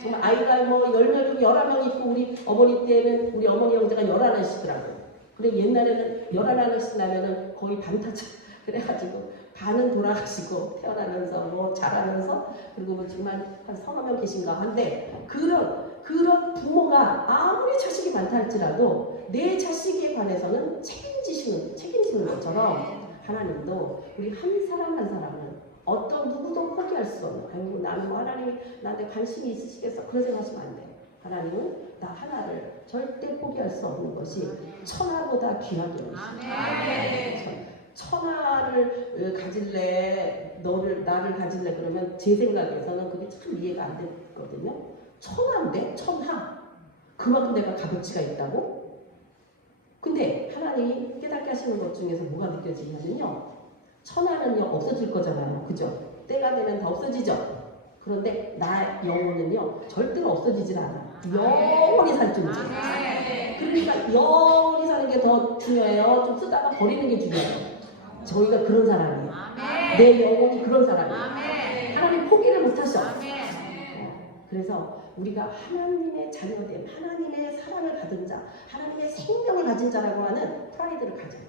정말 아이가 뭐 10명, 11명 있고, 우리 어머니 때는 우리 어머니 형제가 11이시더라고요. 그리고 옛날에는 11씩 나면은 거의 반타작 그래가지고 반은 돌아가시고 태어나면서 뭐 자라면서, 그리고 뭐 정말 한 서너 명 계신가 한데, 그런 부모가 아무리 자식이 많다 할지라도 내 자식에 관해서는 책임지는 것처럼 하나님도 우리 한 사람 한 사람은 어떤 누구도 포기할 수 없는, 아이고 나는 뭐 하나님이 나한테 관심이 있으시겠어 그런 생각하시면 안 돼. 하나님은 나 하나를 절대 포기할 수 없는 것이 천하보다 귀하게 여기십니다. 천하를 가질래, 나를 가질래 그러면 제 생각에서는 그게 참 이해가 안 되거든요. 천하인데? 천하? 그만큼 내가 값어치가 있다고? 근데 하나님이 깨닫게 하시는 것 중에서 뭐가 느껴지냐면요, 천하는요 없어질 거잖아요. 그죠? 때가 되면 다 없어지죠. 그런데 나 영혼은요 절대로 없어지질 않아. 영원히 살 존재. 그러니까 영원히 사는 게 더 중요해요? 좀 쓰다가 버리는 게 중요해요? 저희가 그런 사람이에요. 내 영혼이 그런 사람이에요. 하나님 포기를 못하셔. 그래서 우리가 하나님의 자녀됨, 하나님의 사랑을 받은 자, 하나님의 생명을 가진 자라고 하는 프라이드를 가져야 돼요.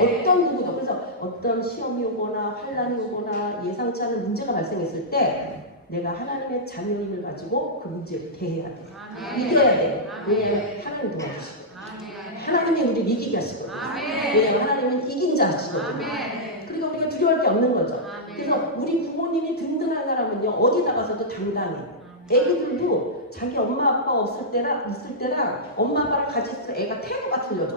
어떤 누구도. 그래서 어떤 시험이 오거나 환란이 오거나 예상치 않은 문제가 발생했을 때 내가 하나님의 자녀임을 가지고 그 문제를 대해야 돼. 이겨야 돼. 왜냐하면 하나님 도와주시고, 하나님이 우리를 이기게 하시거든요. 왜냐하면 하나님은 이긴 자 하시거든요. 그러니까 우리가 두려워할 게 없는 거죠. 그래서 우리 부모님이 든든한 사람은요 어디 나가서도 당당해. 애기들도 자기 엄마 아빠 있을 때랑 엄마 아빠를 가질 때 애가 태도가 틀려져.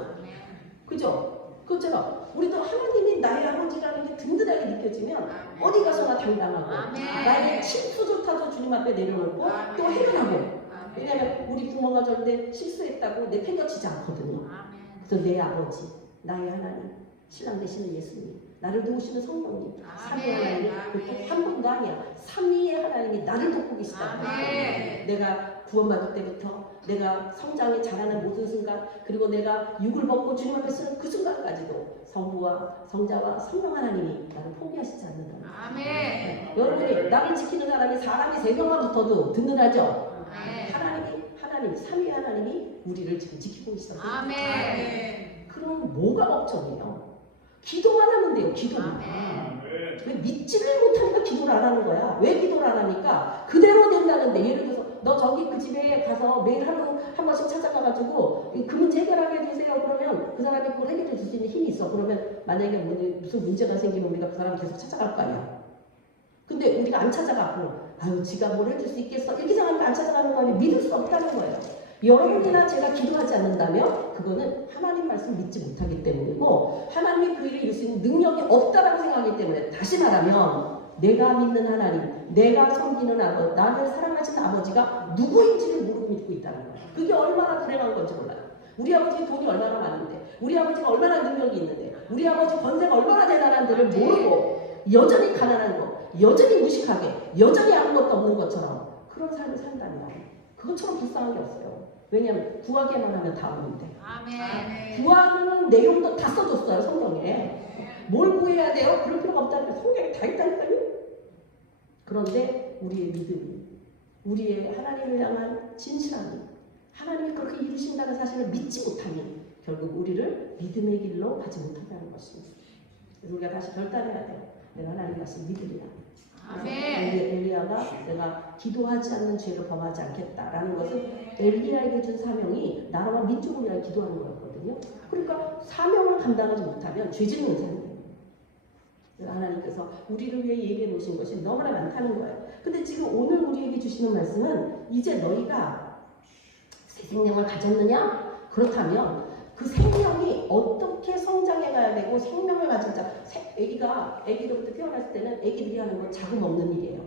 그죠? 그렇잖아. 우리도 하나님이 나의 아버지라는 게 든든하게 느껴지면 어디 가서나 당당하고, 나의 실수조차도 주님 앞에 내려놓고 또 해결하고. 왜냐하면 우리 부모가 절대 실수했다고 내팽겨치지 않거든요. 그래서 내 아버지, 나의 하나님, 신랑 되시는 예수님, 나를 도우시는 성령님, 삼위의 하나님이 그렇게 한 분도 아니야. 삼위의 하나님이 나를 돕고 계시다는 거예요. 내가 구원받을 때부터 내가 성장에 자라는 모든 순간, 그리고 내가 육을 벗고 주님 앞에 서는 그 순간까지도 성부와 성자와 성령 하나님이 나를 포기하시지 않는다는 거예요. 네. 여러분이 나를 지키는 사람이 3명만 붙어도 든든하죠? 하나님, 삼위 하나님이 우리를 지금 지키고 있어요. 그럼 뭐가 걱정이에요? 기도만 하면 돼요. 기도만. 왜 믿지를 못하니까 기도를 안 하는 거야? 왜 기도를 안 하니까? 그대로 된다는데, 예를 들어서 너 저기 그 집에 가서 매일 하루 한 번씩 찾아가가지고 그 문제 해결하게 해주세요. 그러면 그 사람이 그걸 해결해 줄 수 있는 힘이 있어. 그러면 만약에 무슨 문제가 생기면 우리가 그 사람 계속 찾아갈 거 아니야. 근데 우리가 안 찾아가고, 아유 지가 뭘 해줄 수 있겠어 이렇게 생각하니까 안 찾아가는 거 아니에요. 믿을 수 없다는 거예요. 여러분이나 제가 기도하지 않는다면 그거는 하나님 말씀 믿지 못하기 때문이고, 하나님이 그 일을 이룰 수 있는 능력이 없다라고 생각하기 때문에, 다시 말하면 내가 믿는 하나님, 내가 섬기는 아버지, 나를 사랑하시는 아버지가 누구인지를 모르고 믿고 있다는 거예요. 그게 얼마나 불행한 건지 몰라요. 우리 아버지 돈이 얼마나 많은데, 우리 아버지가 얼마나 능력이 있는데, 우리 아버지 권세가 얼마나 대단한지를 모르고 여전히 가난한 거, 여전히 무식하게, 여전히 아무것도 없는 것처럼 그런 삶을 산다면 그것처럼 불쌍한 게 없어요. 왜냐하면 구하기만 하면 다 오는데. 구하는 내용도 다 써줬어요, 성경에. 뭘 구해야 돼요? 그럴 필요가 없다니까. 성경에 다 있다니까요. 그런데 우리의 믿음이, 우리의 하나님을 향한 진실함이, 하나님이 그렇게 이루신다는 사실을 믿지 못하니 결국 우리를 믿음의 길로 가지 못한다는 것입니다. 그래서 우리가 다시 결단해야 돼요. 내가 하나님 말씀 믿으리라. 엘리야가 내가 기도하지 않는 죄를 범하지 않겠다라는 것은 엘리야에게 준 사명이 나라와 민족을 위하여 기도하는 거였거든요. 그러니까 사명을 감당하지 못하면 죄 짓는 삶이에요. 하나님께서 우리를 위해 얘기해 놓으신 것이 너무나 많다는 거예요. 근데 지금 오늘 우리에게 주시는 말씀은 이제 너희가 새 새 생명을 가졌느냐? 그렇다면 그 생명이 어떻게 성장해 가야 되고 생명을 가진 자, 아기로부터 태어났을 때는 아기들이 하는 건 자고 먹는 일이에요.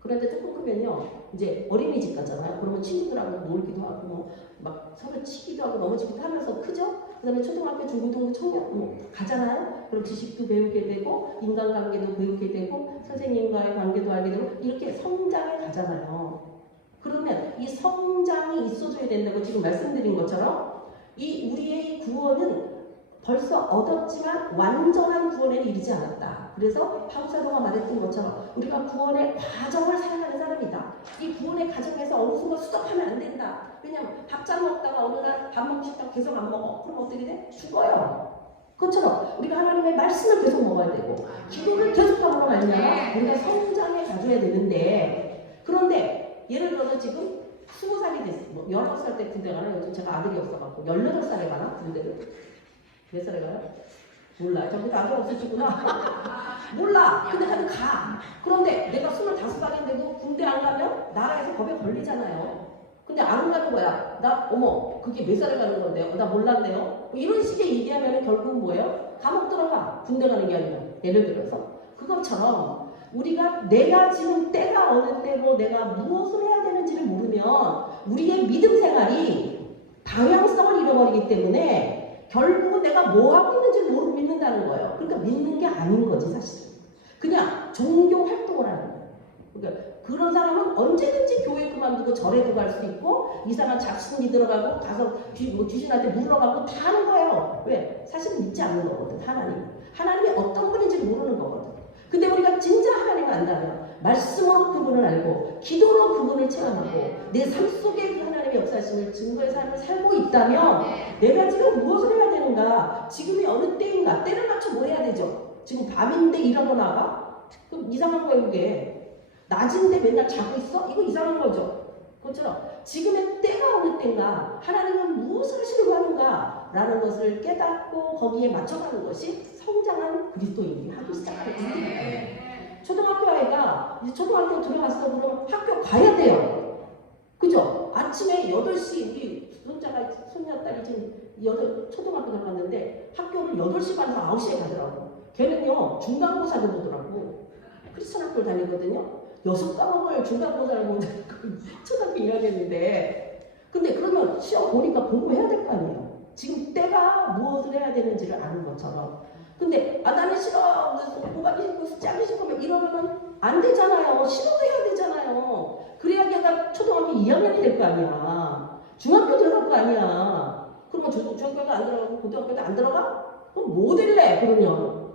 그런데 조금 크면요, 이제 어린이집 가잖아요. 그러면 친구들하고 놀기도 하고, 막 서로 치기도 하고 넘어지기도 하면서 크죠? 그 다음에 초등학교, 중고등부, 청년 가잖아요. 그럼 지식도 배우게 되고, 인간관계도 배우게 되고, 선생님과의 관계도 알게 되고, 이렇게 성장해 가잖아요. 그러면 이 성장이 있어줘야 된다고 지금 말씀드린 것처럼, 이 우리의 구원은 벌써 얻었지만 완전한 구원에 이르지 않았다. 그래서 파우사도가 말했던 것처럼 우리가 구원의 과정을 살아가는 사람이다. 이 구원의 과정에서 어느 순간 수덕하면 안 된다. 왜냐하면 밥잘 먹다가 어느 날 밥 먹고 싶다가 계속 안 먹어. 그럼 어떻게 돼? 죽어요. 그것처럼 우리가 하나님의 말씀을 계속 먹어야 되고 기도를 계속함으로 말미암아 우리가 성장해 가져야 되는데, 그런데 예를 들어서 지금 20살이 됐어. 19살 때 군대 가나? 요즘 제가 아들이 없어갖고 18살에 가나? 군대를? 몇 살에 가요? 몰라. 저기 아들 없으시구나. 몰라. 근데 하여튼 가. 그런데 내가 25살인데도 군대 안 가면 나라에서 법에 걸리잖아요. 근데 안 가는 거야. 나 어머 그게 몇 살에 가는 건데요? 나 몰랐네요. 뭐 이런 식의 얘기하면 결국은 뭐예요? 감옥 들어가. 군대 가는 게 아니라. 예를 들어서 그것처럼 우리가 내가 지금 때가 어느 때고 내가 무엇을 해야 되는지를 모르면 우리의 믿음 생활이 방향성을 잃어버리기 때문에 결국은 내가 뭐 하고 있는지 모르고 믿는다는 거예요. 그러니까 믿는 게 아닌 거지 사실. 그냥 종교 활동을 하는 거예요. 그러니까 그런 사람은 언제든지 교회 그만두고 절에도 갈 수 있고 이상한 잡신이 들어가고 가서 귀신한테 물러가고 다 하는 거예요. 왜? 사실 믿지 않는 거거든. 하나님이 어떤 분인지 모르는 거거든. 근데 우리가 진짜 하나님을 안다면 말씀으로 그분을 알고 기도로 그분을 체험하고 내 삶 속에 그 하나님의 역사심을 증거의 삶을 살고 있다면 내가 지금 무엇을 해야 되는가? 지금이 어느 때인가? 때를 맞춰 뭐 해야 되죠? 지금 밤인데 일하고 나가? 그럼 이상한 거예요 그게. 낮인데 맨날 자고 있어? 이거 이상한 거죠. 그것처럼 지금의 때가 어느 때인가? 하나님은 무엇을 하시려고 하는가? 라는 것을 깨닫고 거기에 맞춰가는 것이 성장한 그리스도인이 하기 시작하는 일이에요. 초등학교 아이가 이제 초등학교 들어갔어 그러면 학교 가야 돼요. 그죠? 아침에 8시 우리 손녀딸이 지금 초등학교 들어갔는데 학교를 8시 반에서 9시에 가더라고. 걔는요 중간고사도 보더라고. 크리스천 학교를 다니거든요. 6과목을 중간고사를 보는 초등학교 2학년인데 근데 그러면 시험 보니까 공부해야 될 거 아니에요. 지금 때가 무엇을 해야 되는지를 아는 것처럼. 근데 나는 싫어. 공부하기 싫고 숫자하기 싫고 이러면 안 되잖아요. 싫어도 해야 되잖아요. 그래야 걔가 초등학교 2학년이 될 거 아니야. 중학교 들어갈 거 아니야. 그러면 중학교도 안 들어가고 고등학교도 안 들어가? 그럼 뭐 될래 그러면?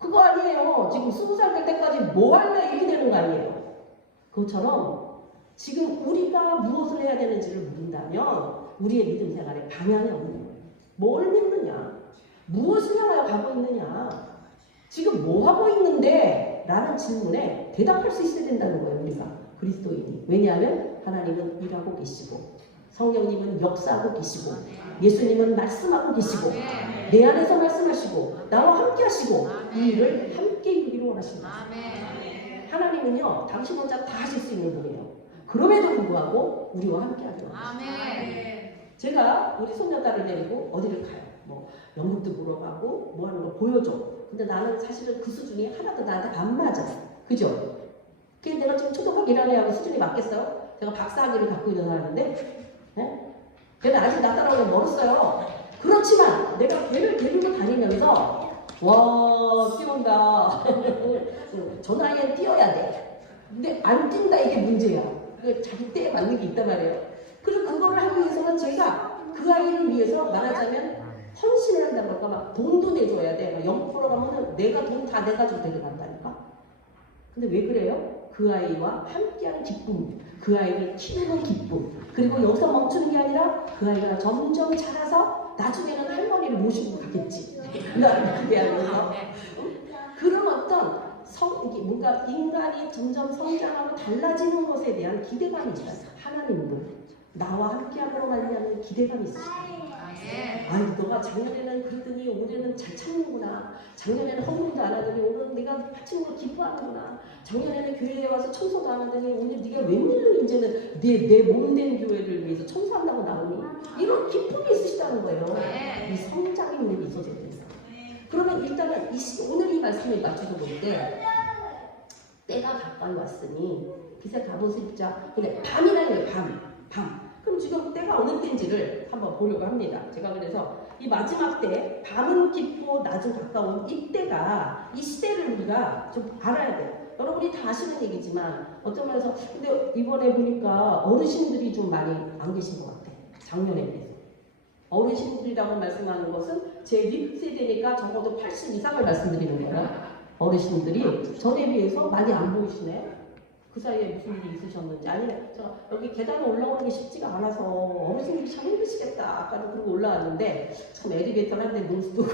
그거 아니에요. 지금 20살 될 때까지 뭐 할래? 이렇게 되는 거 아니에요. 그것처럼 지금 우리가 무엇을 해야 되는지를 모른다면 우리의 믿음 생활에 방향이 없는 거예요. 뭘 믿느냐? 무엇을 향하여 가고 있느냐? 지금 뭐 하고 있는데? 라는 질문에 대답할 수 있어야 된다는 거예요. 우리가 그리스도인이. 왜냐하면 하나님은 일하고 계시고 성령님은 역사하고 계시고 예수님은 말씀하고 계시고 내 안에서 말씀하시고 나와 함께 하시고 이 일을 함께 이루기를 원하십니다. 하나님은요 당신 혼자 다 하실 수 있는 분이에요. 그럼에도 불구하고 우리와 함께 하죠. 제가 우리 손녀딸을 데리고 어디를 가요. 뭐 영국도 보러 가고 뭐 하는 거 보여줘. 근데 나는 사실은 그 수준이 하나도 나한테 안 맞아. 그죠? 근데 내가 지금 초등학교 1학년하고 수준이 맞겠어요? 제가 박사학위를 갖고 있는 사람인데 네? 걔는 아직 나 따라오기 멀었어요. 그렇지만 내가 걔를 데리고 다니면서 와 뛰어온다. 저 나이엔 뛰어야 돼. 근데 안 뛴다 이게 문제야. 자기 때에 맞는 게 있단 말이에요. 그리고 그거를 하기 위해서는 제가 그 아이를 위해서 말하자면 헌신을 한다고 할까 막 돈도 내줘야 돼. 영국 보러 가면은 내가 돈 다 내가지고 데려간다니까. 근데 왜 그래요? 그 아이와 함께하는 기쁨, 그 아이를 키우는 기쁨, 그리고 여기서 멈추는 게 아니라 그 아이가 점점 자라서 나중에는 할머니를 모시고 가겠지. 나를 기대하면서 그런 어떤 뭔가 인간이 점점 성장하고 달라지는 것에 대한 기대감이 있어요. 하나님도 나와 함께하므로 말미암는 기대감이 있으시다. 아유 너가 작년에는 그러더니 올해는 잘 참는구나. 작년에는 헌금도 안 하더니 올해는 내가 파친으로 기뻐하는구나. 작년에는 교회에 와서 청소도 안 하더니 오늘 네가 웬일로 이제는 내 몸된 교회를 위해서 청소한다고 나오니? 이런 기쁨이 있으시다는 거예요. 이 성장의 일이 있어져야 돼요. 그러면 일단은 오늘 이 말씀을 맞추고 볼 때 때가 가까이 왔으니 빛의 갑옷을 입자. 근데 밤이라는 거예요. 밤. 그럼 지금 때가 어느 때인지를 한번 보려고 합니다. 제가 그래서 이 마지막 때, 밤은 깊고 낮은 가까운 이때가, 이 시대를 우리가 좀 알아야 돼요. 여러분이 다 아시는 얘기지만 어떤 면에서 근데 이번에 보니까 어르신들이 좀 많이 안 계신 것 같아요. 작년에 비해서. 어르신들이라고 말씀하는 것은 제 윗세대니까 적어도 80 이상을 말씀드리는 거예요. 어르신들이 전에 비해서 많이 안 보이시네요. 그 사이에 무슨 일이 있으셨는지. 아니면 저 여기 계단에 올라오는 게 쉽지가 않아서 어르신들이 참 힘드시겠다. 아까도 그러고 올라왔는데 참 에리베이터를 한대 눈수도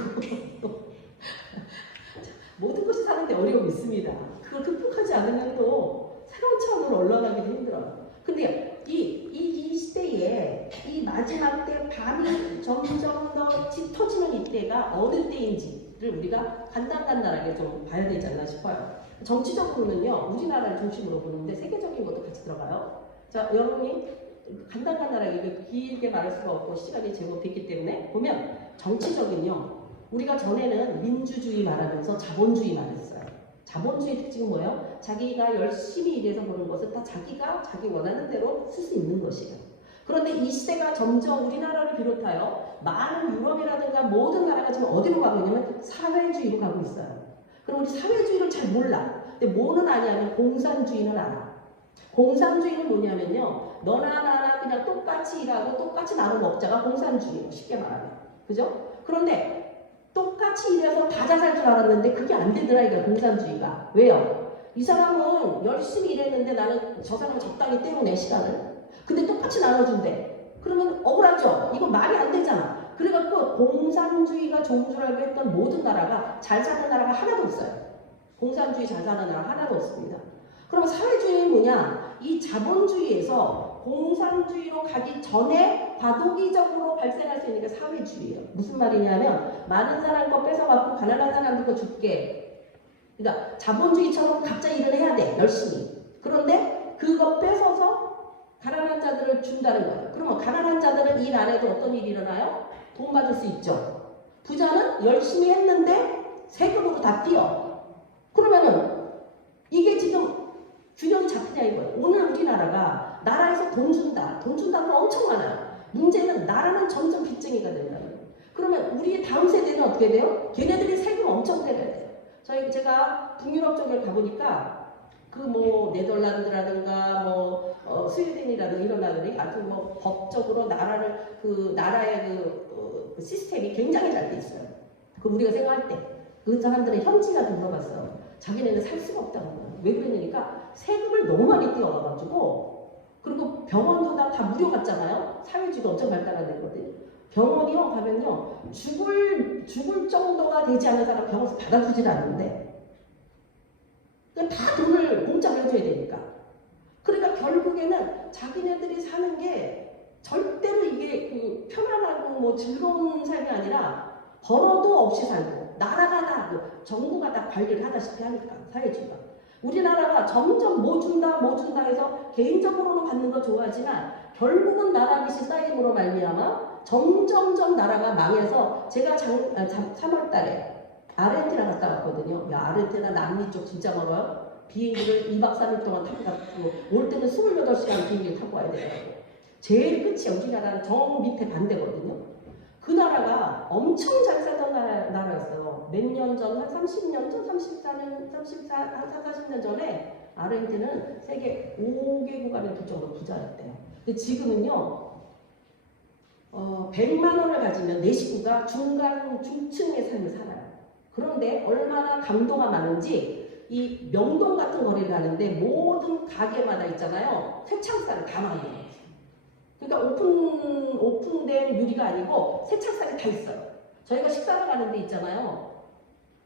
모든 것이 사는데 어려움이 있습니다. 그걸 극복하지 않으면 또 새로운 차원으로 올라가기도 힘들어요. 근데 이 시대에 이 마지막 때 밤이 점점 더 짙어지는 이때가 어느 때인지를 우리가 간단하게 좀 봐야 되지 않나 싶어요. 정치적으로는요, 우리나라를 중심으로 보는데 세계적인 것도 같이 들어가요. 자, 여러분이 간단하게 길게 말할 수가 없고 시간이 제법 됐기 때문에 보면 정치적인요, 우리가 전에는 민주주의 말하면서 자본주의 말했어요. 자본주의 특징은 뭐예요? 자기가 열심히 일해서 버는 것을 다 자기가 자기 원하는 대로 쓸 수 있는 것이에요. 그런데 이 시대가 점점 우리나라를 비롯하여 많은 유럽이라든가 모든 나라가 지금 어디로 가고 있냐면 사회주의로 가고 있어요. 그럼 우리 사회주의를 잘 몰라. 근데 뭐는 아냐면 공산주의는 알아. 공산주의는 뭐냐면요, 너나 나나 그냥 똑같이 일하고 똑같이 나눠 먹자가 공산주의예요. 쉽게 말하면. 그죠? 그런데 똑같이 일해서 다 잘 살 줄 알았는데 그게 안 되더라, 이거 공산주의가. 왜요? 이 사람은 열심히 일했는데 나는 저 사람은 적당히 때우내 시간을. 근데 똑같이 나눠준대. 그러면 억울하죠? 이거 말이 안 되잖아. 그래갖고 공산주의가 좋은 줄 알고 했던 모든 나라가 잘 사는 나라가 하나도 없어요. 공산주의 잘 사는 나라 하나도 없습니다. 그럼 사회주의는 뭐냐? 이 자본주의에서 공산주의로 가기 전에 과도기적으로 발생할 수 있는 게 사회주의예요. 무슨 말이냐면 많은 사람 거 뺏어갖고 가난한 사람들 거 줄게. 그러니까 자본주의처럼 각자 일을 해야 돼. 열심히. 그런데 그거 뺏어서 가난한 자들을 준다는 거예요. 그러면 가난한 자들은 일 안 해도 어떤 일이 일어나요? 돈 받을 수 있죠. 부자는 열심히 했는데 세금으로 다 띄어. 그러면은 이게 지금 균형이 잡히냐 이거예요. 오늘 우리나라가 나라에서 돈 준다는 건 엄청 많아요. 문제는 나라는 점점 빚쟁이가 된다는 거예요. 그러면 우리의 다음 세대는 어떻게 돼요? 걔네들이 세금 엄청 내야 돼요. 제가 북유럽 쪽에 가보니까 그 뭐 네덜란드라든가 스웨덴이라든가 이런 나라들이 아주 뭐 법적으로 나라의 그 시스템이 굉장히 잘 돼 있어요. 그 우리가 생각할 때 그 사람들의 현지가 물어봤어요. 자기네는 살 수가 없다는 거예요. 왜 그러냐니까 세금을 너무 많이 띄워가지고, 그리고 병원도 다 무료 같잖아요. 사회주의도 엄청 발달한 데거든요. 병원이요 가면요 죽을 정도가 되지 않은 사람 병원에서 받아주질 않는데 그냥 다 돈을 공짜로 해줘야 되니까. 그러니까 결국에는 자기네들이 사는 게 절대로 이게 그 편안하고 뭐 즐거운 삶이 아니라 벌어도 없이 살고, 나라가 다 정부가 다 관리를 하다시피 하니까 사회주의가. 우리나라가 점점 뭐 준다 해서 개인적으로는 받는 거 좋아하지만 결국은 나라 빚이 쌓임으로 말미암아 점점점 나라가 망해서, 제가 3월 달에 아르헨티나 갔다 왔거든요. 야, 아르헨티나 남미 쪽 진짜 멀어요. 비행기를 2박 3일 동안 타고 갔고, 올 때는 28시간 비행기를 타고 와야 되더라고요. 제일 끝이 우리나라는 정 밑에 반대거든요. 그 나라가 엄청 잘 살던 나라였어요. 몇 년 전, 한 30년 전, 40년 전에 아르헨티나는 세계 5개국 안에 들 정도 부자였대요. 근데 지금은요, 100만 원을 가지면 내 식구가 중층의 삶을 살아요. 그런데 얼마나 강도가 많은지, 이 명동 같은 거리를 가는데 모든 가게마다 있잖아요. 쇠창살을 다 만들어요. 그러니까 오픈된 유리가 아니고 쇠창살이 다 있어요. 저희가 식사를 가는 데 있잖아요.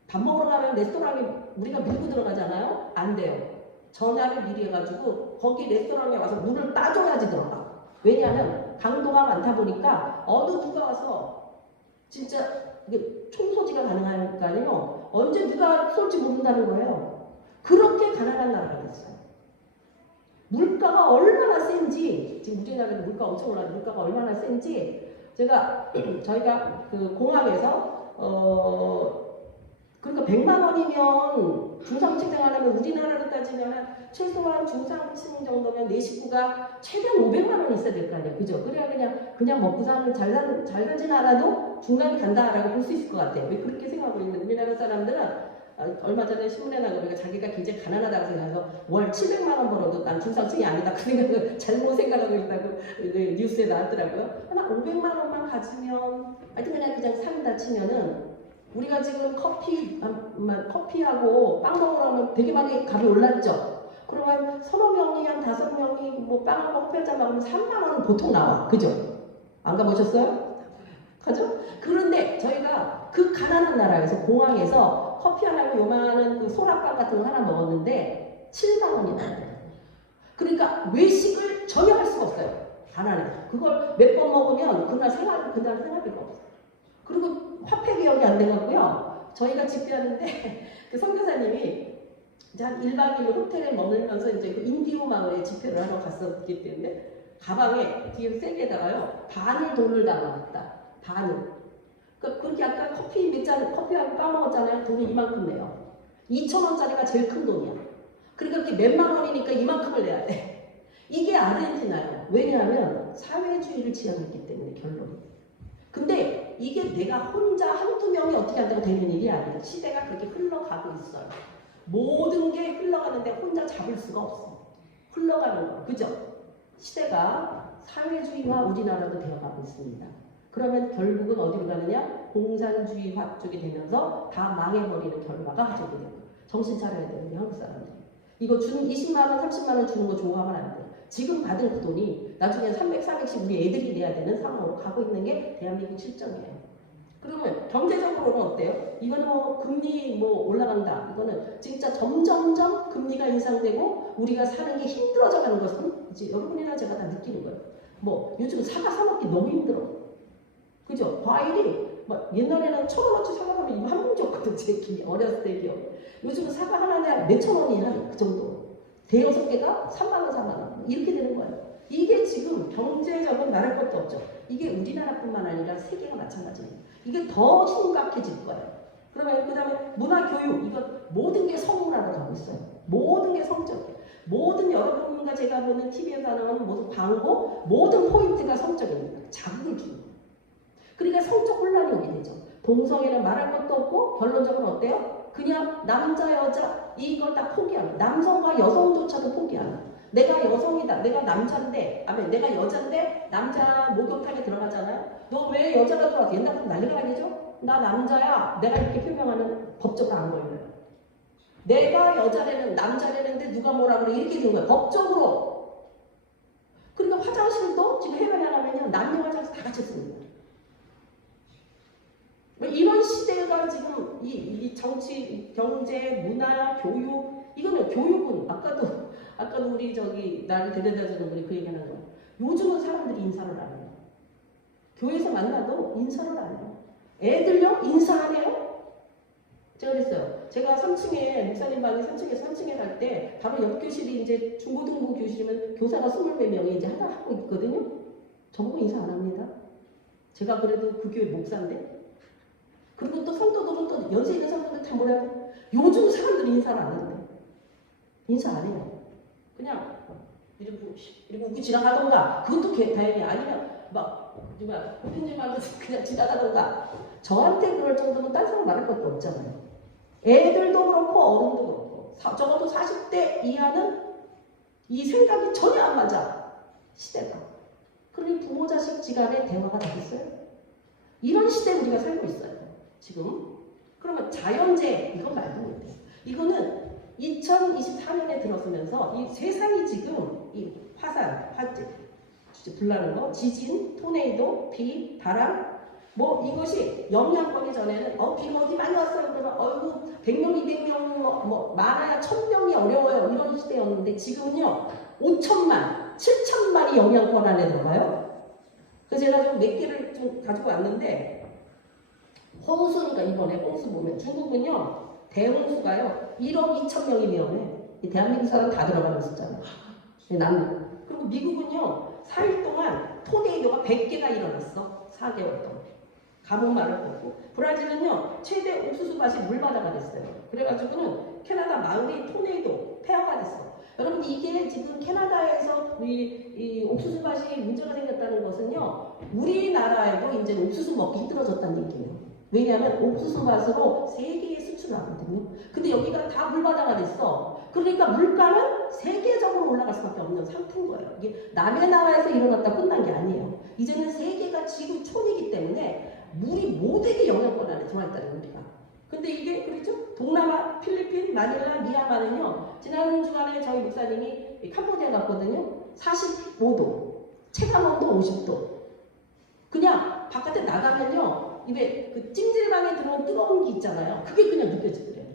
밥 먹으러 가면 레스토랑에 우리가 밀고 들어가잖아요. 안 돼요. 전화를 미리 해가지고 거기 레스토랑에 와서 문을 따줘야지 들어가. 왜냐하면 강도가 많다 보니까 어느 누가 와서 진짜 총소지가 가능하니까요. 언제 누가 쏠지 모른다는 거예요. 가난한 나라가 됐어요. 물가가 얼마나 센지, 지금 우리나라도 물가 엄청 올라요. 물가가 얼마나 센지, 저희가 그 공항에서, 그러니까 100만 원이면 중상층 생활하면 우리나라로 따지면 최소한 중상층 정도면 내 식구가 최대한 500만 원 있어야 될 거 아니에요. 그죠? 그래야 그냥 먹고 사는 잘 살진 않아도 중간에 간다라고 볼 수 있을 것 같아요. 왜 그렇게 생각하고 있는 우리나라 사람들은 얼마 전에 신문에 나가니까 자기가 굉장히 가난하다고 생각해서 월 700만 원 벌어도 난 중상층이 아니다. 그 생각을 잘못 생각하고 있다고 뉴스에 나왔더라고요. 하나 500만 원만 가지면 하여튼 그냥 산다 치면은 우리가 지금 커피하고 빵 먹으러 가면 되게 많이 값이 올랐죠. 그러면 서너 명이 한 5명이 뭐 빵하고 커피 한잔 먹으면 3만 원은 보통 나와. 그죠? 안 가보셨어요? 그죠? 그런데 저희가 그 가난한 나라에서 공항에서 커피 하나고 요만한 그 소라빵 같은 거 하나 먹었는데 7만 원이 나와요. 그러니까 외식을 전혀 할 수가 없어요. 가난해. 그걸 몇 번 먹으면 그날 생활비가 없어요. 그리고 화폐 개혁이 안 돼갖고요. 저희가 집회하는데 그 선교사님이 이제 한 1박 2일 호텔에 머물면서 이제 그 인디오 마을에 집회를 하러 갔었기 때문에 가방에 뒤에 세게다가요 반을 돈을 담아놨다. 반을. 그러니까 그렇게 아까 커피하고 빵 먹었잖아요. 돈을 이만큼 내요. 2,000원짜리가 제일 큰 돈이야. 그러니까 그게 몇만 원이니까 이만큼을 내야 돼. 이게 아르헨티나예요. 왜냐하면 사회주의를 지향했기 때문에 결론이. 근데 이게 내가 혼자 한두 명이 어떻게 한다고 되는 일이 아니에요. 시대가 그렇게 흘러가고 있어요. 모든 게 흘러가는데 혼자 잡을 수가 없어. 흘러가는 거. 그죠? 시대가 사회주의와 우리나라도 되어가고 있습니다. 그러면 결국은 어디로 가느냐? 공산주의화 쪽이 되면서 다 망해버리는 결과가 가져오게 되고 정신 차려야 되는 게 한국 사람들이. 이거 20만 원, 30만 원 주는 거 좋아하면 안 돼요. 지금 받은 그 돈이 나중에 300, 400씩 우리 애들이 내야 되는 상황으로 가고 있는 게 대한민국 실정이에요. 그러면 경제적으로는 어때요? 이거는 뭐 금리 뭐 올라간다. 이거는 진짜 점점점 금리가 인상되고 우리가 사는 게 힘들어져 가는 것은 이제 여러분이나 제가 다 느끼는 거예요. 뭐 요즘 사과 사 먹기 너무 힘들어. 그죠? 과일이 막 옛날에는 1,000원어치 사과 사면 이거 한 봉지 였거든. 제 어렸을 때 기억. 요즘은 사과 하나에 몇천 원이 한 그 정도. 대여섯 개가 3만 원, 4만 원 이렇게 되는 거예요. 이게 지금 경제적으로 말할 것도 없죠. 이게 우리나라뿐만 아니라 세계가 마찬가지예요. 이게 더 심각해질 거예요. 그러면 그 다음에 문화, 교육 이건 모든 게 성문화로 가고 있어요. 모든 게 성적이에요. 모든 여러분과 제가 보는 TV에서 나오는 모든 광고 모든 포인트가 성적입니다. 자극을 주는 거예요. 그러니까 성적 혼란이 오게 되죠. 동성애는 말할 것도 없고 결론적으로 어때요? 그냥 남자 여자 이걸 다 포기하는 남성과 여성조차도 포기하는 내가 여성이다 내가 남자인데 내가 여자인데 남자 목욕탕에 들어가잖아요. 너 왜 여자가 들어가서 옛날 같으면 난리가 아니죠? 나 남자야 내가 이렇게 표명하는 법적으로 안 걸려요. 내가 여자라는 남자라는데 누가 뭐라 그래 이렇게 된 거예요. 법적으로. 그러니까 화장실도 지금 해외에 나가면요 남녀 화장실 다 같이 씁니다. 이런 시대가 지금 이 정치, 경제, 문화, 교육 이거는 교육은 아까도 우리 나를 데려다주는 분이 그 얘기하는 거예요. 요즘은 사람들이 인사를 안 해요. 교회에서 만나도 인사를 안 해요. 애들요 인사 안 해요. 제가 그랬어요. 제가 3층에 목사님 방이 3층에 갈 때 바로 옆 교실이 이제 중고등부 교실이면 교사가 20몇 명이 이제 하고 있거든요. 저보고 인사 안 합니다. 제가 그래도 그 교회 목사인데. 그리고 또 성도들은 또 연세 있는 성도들 다 뭐라 해요? 요즘 사람들이 인사를 안 하는데 인사 안 해요. 그냥 이러고 웃고 지나가던가 그것도 다행히 아니면 막 대표님하고 그냥 지나가던가 저한테 그럴 정도면 딴 사람 말할 것도 없잖아요. 애들도 그렇고 어른도 그렇고 적어도 40대 이하는 이 생각이 전혀 안 맞아. 시대가. 그러니 부모 자식 지간에 대화가 되겠어요? 이런 시대에 우리가 살고 있어요. 지금. 그러면 자연재해 이건 말도 못해요. 이거는 2024년에 들어서면서 이 세상이 지금 이 화산, 화재, 불나는 거, 지진, 토네이도, 비, 바람 뭐 이것이 영향권이 전에는 비가 어디 많이 왔어요. 그러면 어이구 100명, 200명 뭐 많아야 1000명이 어려워요. 이런 시대였는데 지금은요 5천만, 7천만이 영향권 안에 들어가요. 그래서 제가 좀 몇 개를 좀 가지고 왔는데 홍수니까 이번에 홍수 보면 중국은요 대홍수가요 1억 2천 명이 위험해. 이 대한민국 사람 다 들어가는 숫자예요. 남미. 그리고 미국은요 4일 동안 토네이도가 100개가 일어났어. 4개월 동안. 가뭄말을 걷고. 브라질은요 최대 옥수수밭이 물바다가 됐어요. 그래가지고는 캐나다 마을이 토네이도 폐허가 됐어. 여러분 이게 지금 캐나다에서 이 옥수수밭이 문제가 생겼다는 것은요 우리나라에도 이제 옥수수 먹기 힘들어졌다는 얘기예요. 왜냐하면 옥수수밭으로 세계에 수출하거든요. 근데 여기가 다 물바다가 됐어. 그러니까 물가는 세계적으로 올라갈 수밖에 없는 상태인 거예요. 이게 남의 나라에서 일어났다 끝난 게 아니에요. 이제는 세계가 지구촌이기 때문에 물이 모두에게 영향권 안에 들어와 있다는 우리가. 근데 이게 그렇죠? 동남아, 필리핀, 마닐라, 미얀마는요. 지난 주간에 저희 목사님이 캄보디아 갔거든요. 45도, 체감온도 50도. 그냥 바깥에 나가면요. 입에 그 찜질방에 들어온 뜨거운 기 있잖아요. 그게 그냥 느껴지더래요.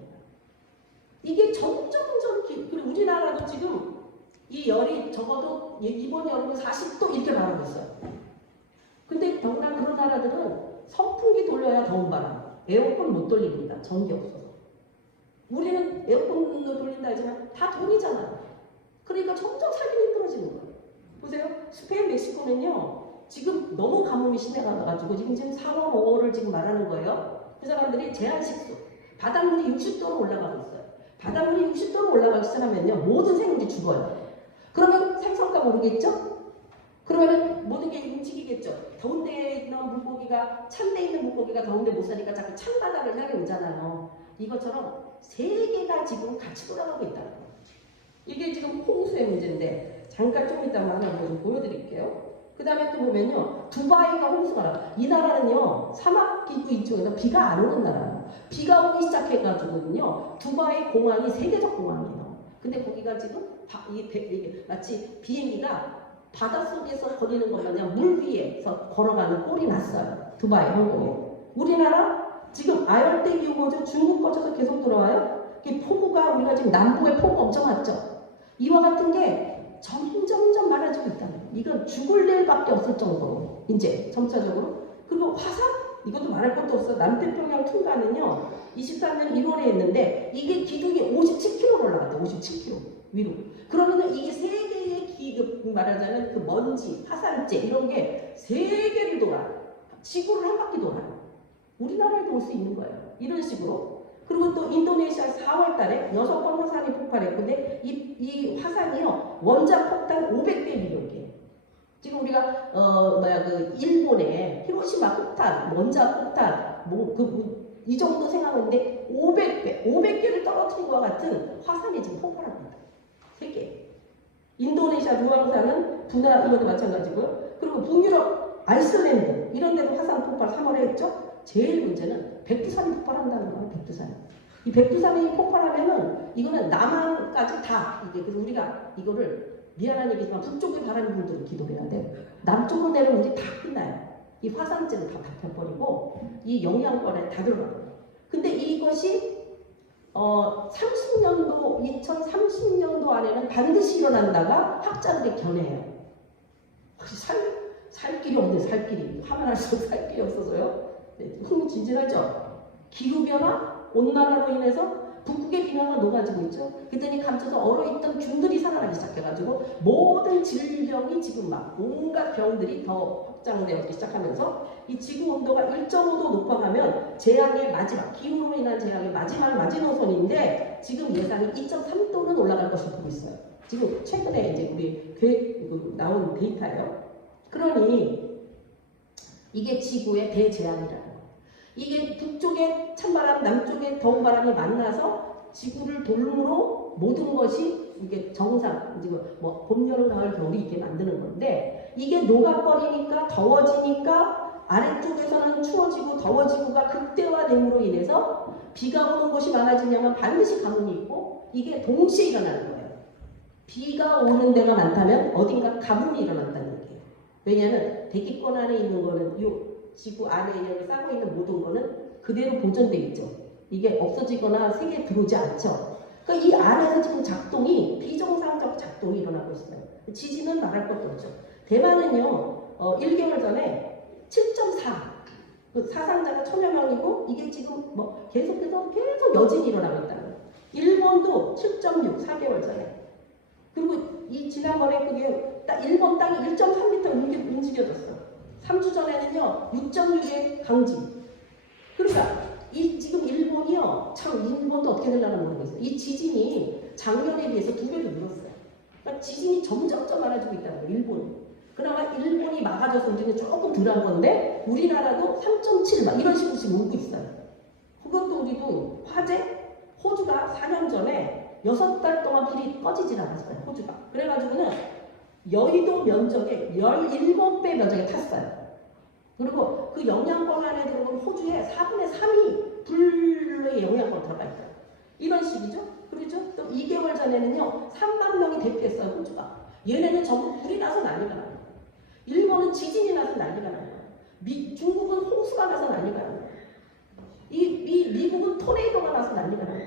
이게 점점 그리고 우리나라도 지금 이 열이 적어도 이번 여름에 40도 이렇게 말하고 있어요. 근데 더구나 그런 나라들은 선풍기 돌려야 더운 바람. 에어컨 못 돌립니다. 전기 없어서. 우리는 에어컨도 돌린다 하지만 다 돈이잖아. 그러니까 점점 살기 힘들어지는 거예요. 보세요. 스페인, 멕시코는요. 지금 너무 가뭄이 심해가지고 지금 4월, 5월을 지금 말하는 거예요. 그 사람들이 제한식수. 바닷물이 60도로 올라가고 있어요. 바닷물이 60도로 올라가기 시작하면요. 모든 생물이 죽어요. 그러면 생선가 모르겠죠? 그러면 모든 게 움직이겠죠. 더운 데에 있는 물고기가 찬 데 있는 물고기가 더운 데 못 사니까 자꾸 찬 바다를 향해 오잖아요. 이것처럼 세계가 지금 같이 돌아가고 있다는 거예요. 이게 지금 홍수의 문제인데 잠깐 좀 이따 하나 좀 보여드릴게요. 그 다음에 또 보면요. 두바이가 홍수가 나. 이 나라는요. 사막기구 이쪽에서 비가 안 오는 나라예요. 비가 오기 시작해가지고는요. 두바이 공항이 세계적 공항이에요. 근데 거기가 지금 이게 마치 비행기가 바닷속에서 거리는 것 마냥 물 위에서 걸어가는 꼴이 났어요. 두바이 항공에. 우리나라 지금 아열대 기후거죠. 중국 거쳐서 계속 들어와요. 이 폭우가 우리가 지금 남부에 폭우 엄청 왔죠. 이와 같은 게 점점 많아지고 있다는 거예요. 이건 죽을 일밖에 없을 정도로 이제 점차적으로. 그리고 화산? 이것도 말할 것도 없어. 남태평양 통과는요. 23년 1월에 했는데 이게 기둥이 57km로 올라갔다. 57km 위로. 그러면은 이게 세계의 말하자면 그 먼지, 화산재 이런 게 세계를 돌아. 지구를 한 바퀴 돌아요. 우리나라에도 올 수 있는 거예요. 이런 식으로. 그리고 또 인도네시아 4월 달에 6번 화산이 폭발했고, 근데 이 화산이요, 원자 폭탄 500배 미력이에요. 지금 우리가, 일본의 히로시마 폭탄, 원자 폭탄, 이 정도 생각하는데 500개를 떨어뜨린 것과 같은 화산이 지금 폭발합니다. 세계. 인도네시아 루앙사는 이것도 마찬가지고요. 그리고 북유럽, 아이슬란드, 이런 데도 화산 폭발 3월에 했죠. 제일 문제는 백두산이 폭발한다는 거예요. 백두산. 이 백두산이 폭발하면은 이거는 남한까지 다 이게 그래서 우리가 이거를 미안한 얘기지만 북쪽에 바라는 분들은 기도해야 돼요. 남쪽으로 내려오면 우리 다 끝나요. 이 화산재는 다 잡혀버리고 이 영양권에 다 들어가요. 근데 이것이 2030년도 안에는 반드시 일어난다가 학자들이 견해해요. 혹시 살 길이 없네, 살 길이. 하면 할수록 살 길이 없어서요. 네, 흥미진진하죠? 기후변화, 온난화로 인해서 북극의 빙하가 녹아지고 있죠. 그랬더니 감춰서 얼어있던 균들이 살아나기 시작해가지고 모든 질병이 지금 막 온갖 병들이 더 확장되기 시작하면서 이 지구 온도가 1.5도 높아가면 재앙의 마지막, 기후로 인한 재앙의 마지막 마지노선인데 지금 예상이 2.3도는 올라갈 것으로 보고 있어요. 지금 최근에 이제 우리 나온 데이터예요. 그러니 이게 지구의 대재앙이라는 거예요. 이게 북쪽에 찬바람, 남쪽에 더운 바람이 만나서 지구를 돌므로 모든 것이 이게 정상, 뭐 봄, 여름, 가을, 겨울이 있게 만드는 건데 이게 녹아버리니까 더워지니까 아래쪽에서는 추워지고 더워지고가 극대화됨으로 인해서 비가 오는 곳이 많아지냐면 반드시 가뭄이 있고 이게 동시에 일어나는 거예요. 비가 오는 데가 많다면 어딘가 가뭄이 일어난다는 얘기예요. 왜냐하면 대기권 안에 있는 거는 이 지구 안에 영향을 싸고 있는 모든 거는 그대로 보존되어 있죠. 이게 없어지거나 세계에 들어오지 않죠. 그러니까 이 안에서 지금 작동이 비정상적 작동이 일어나고 있어요. 지진은 말할 것도 없죠. 대만은요 1개월 전에 7.4 그 사상자가 1000여 명이고 이게 지금 뭐 계속 여진이 일어나고 있다는 거예요. 일본도 7.6 4개월 6개월 전에. 그리고 이 지난번에 그게 딱 일본 땅이 1.3m 움직여졌어. 3주 전에는요 6.6의 강진. 그러니까 이 지금 일본이요, 참 일본도 어떻게 되려나 모르겠어요. 이 지진이 작년에 비해서 2배로 늘었어요. 그러니까 지진이 점점점 많아지고 있다는 거예요, 일본이. 그나마 일본이 막아줘서 우리는 조금 덜한 건데 우리나라도 3.7 막 이런 식으로 지금 오고 있어요. 그것도 우리도 화재, 호주가 4년 전에 6달 동안 불이 꺼지질 않았어요, 호주가. 그래가지고는 여의도 면적의 17배 면적에 탔어요. 그리고 그 영향권 안에 들어오면 호주의 4분의 3이 불의 영향권 들어가 있어요. 이런 식이죠. 그렇죠? 또 2개월 전에는요 3만 명이 대피했어요, 호주가. 얘네는 전부 불이 나서 난리가 나요. 일본은 지진이 나서 난리가 나요. 중국은 홍수가 나서 난리가 나요. 미국은 토네이도가 나서 난리가 나요.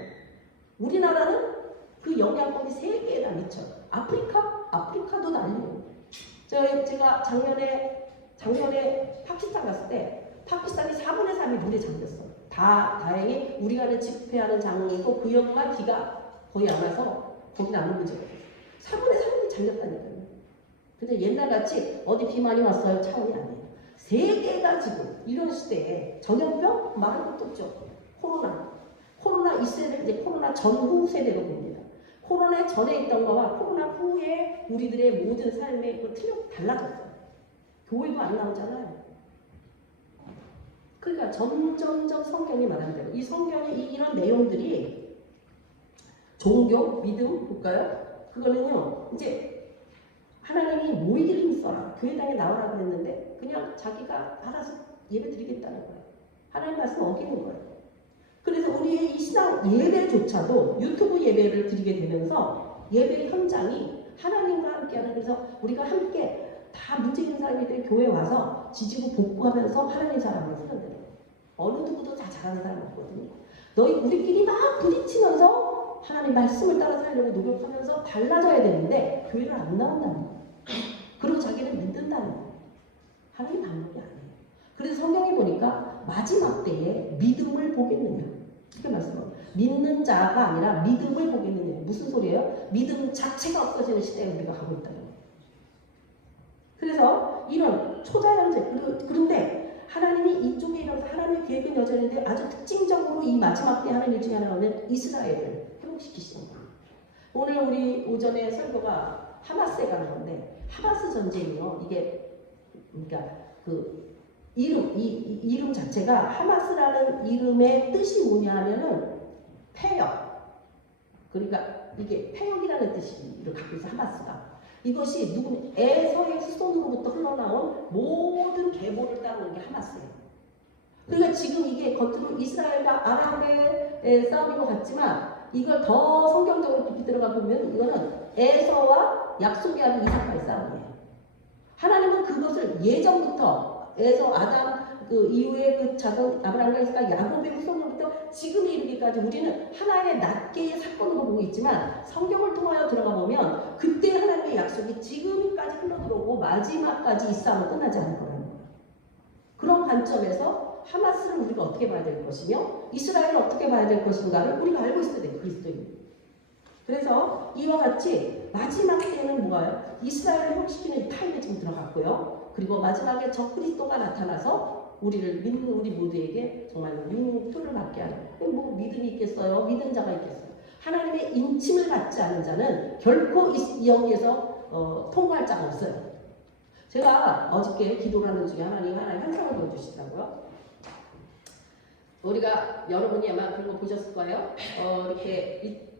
우리나라는 그 영향권이 3개나 미쳐요. 아프리카도 난리예요. 제가 작년에 파키스탄 갔을 때 파키스탄이 4분의 3이 물에 잠겼어요. 다행히 우리가 집회하는 장소고 그 역만 비가 거의 안 와서 거기는 아무 문제가 없어요. 4분의 3이 잠겼다니까요. 근데 옛날같이 어디 비 많이 왔어요 차원이 아니에요. 세계가 지금 이런 시대에 전염병 말할 것도 없죠. 코로나 이 세대를 이제 코로나 전후 세대로 봅니다. 코로나 전에 있던 거와 코로나 후에 우리들의 모든 삶의 그 틀이 달라졌어요. 교회도 안 나오잖아요. 그러니까 점점점 성경이 말하는 대로 이 성경의 이런 내용들이 종교, 믿음 볼까요? 그거는요 이제 하나님이 모이기를 힘써라, 교회당에 나오라고 했는데 그냥 자기가 알아서 예배 드리겠다는 거예요. 하나님 말씀 어기는 거예요. 그래서 우리의 이 신앙 예배조차도 유튜브 예배를 드리게 되면서 예배 현장이 하나님과 함께하는, 그래서 우리가 함께 다 문제 있는 사람들이 교회 와서 지지고 복구하면서 하나님 사람을 쓰는데요. 어느 누구도 다 잘하는 사람 없거든요. 우리끼리 막 부딪히면서 하나님 말씀을 따라 살려고 노력하면서 달라져야 되는데 교회를 안 나온다는 거예요. 그리고 자기는 믿는다는 거예요. 하나님 방법이 아니에요. 그래서 성경에 보니까 마지막 때에 믿음을 보겠느냐 이렇게 말씀해요. 믿는 자가 아니라 믿음을 보겠느냐. 무슨 소리예요? 믿음 자체가 없어지는 시대에 우리가 가고 있다는 거예요. 그래서 이런 초자연적, 그런데 하나님이 이쪽에 일어나서 하나님의 계획은 여전인데 아주 특징적으로 이 마지막 때 하는 일 중에 하나는 이스라엘을 회복시키시는 거예요. 오늘 우리 오전에 설교가 하마스에 가는 건데 하마스 전쟁이요. 이게 그러니까 그 이름 자체가 하마스라는 이름의 뜻이 뭐냐 하면은 폐역. 그러니까 이게 폐역이라는 뜻을 갖고 있어 하마스가. 이것이 에서의 후손으로부터 흘러나온 모든 계보를 따르는 게 하마스예요. 그러니까 지금 이게 겉으로 이스라엘과 아랍의 싸움인 것 같지만 이걸 더 성경적으로 깊이 들어가 보면 이거는 에서와 약속의 아들 이삭과의 싸움이에요. 하나님은 그것을 예전부터 에서 아담 그 이후에 그 자손 아브라함과 이삭과 야곱의 후손으로부터 지금에 이르기까지 우리는 하나의 낱개의 사건으로 보고 있지만 성경을 통하여 들어가 보면 그때 하나님의 약속이 지금까지 흘러들어오고 마지막까지 이 싸움은 끝나지 않을 거라는 거예요. 그런 관점에서 하마스를 우리가 어떻게 봐야 될 것이며 이스라엘을 어떻게 봐야 될 것인가를 우리가 알고 있어야 돼요. 그리스도인. 그래서 이와 같이 마지막 때는 뭐예요? 이스라엘을 회복시키는 타임에 지금 들어갔고요. 그리고 마지막에 저 그리스도가 나타나서 우리를 믿는 우리 모두에게 정말 표를 받게 하는, 뭐 믿음이 있겠어요? 믿은 자가 있겠어요? 하나님의 인침을 받지 않은 자는 결코 이 영에서 통과할 자가 없어요. 제가 어저께 기도를 하는 중에 하나님 환상을 보여주시더라고요. 우리가 여러분이 아마 그런 거 보셨을 거예요. 이렇게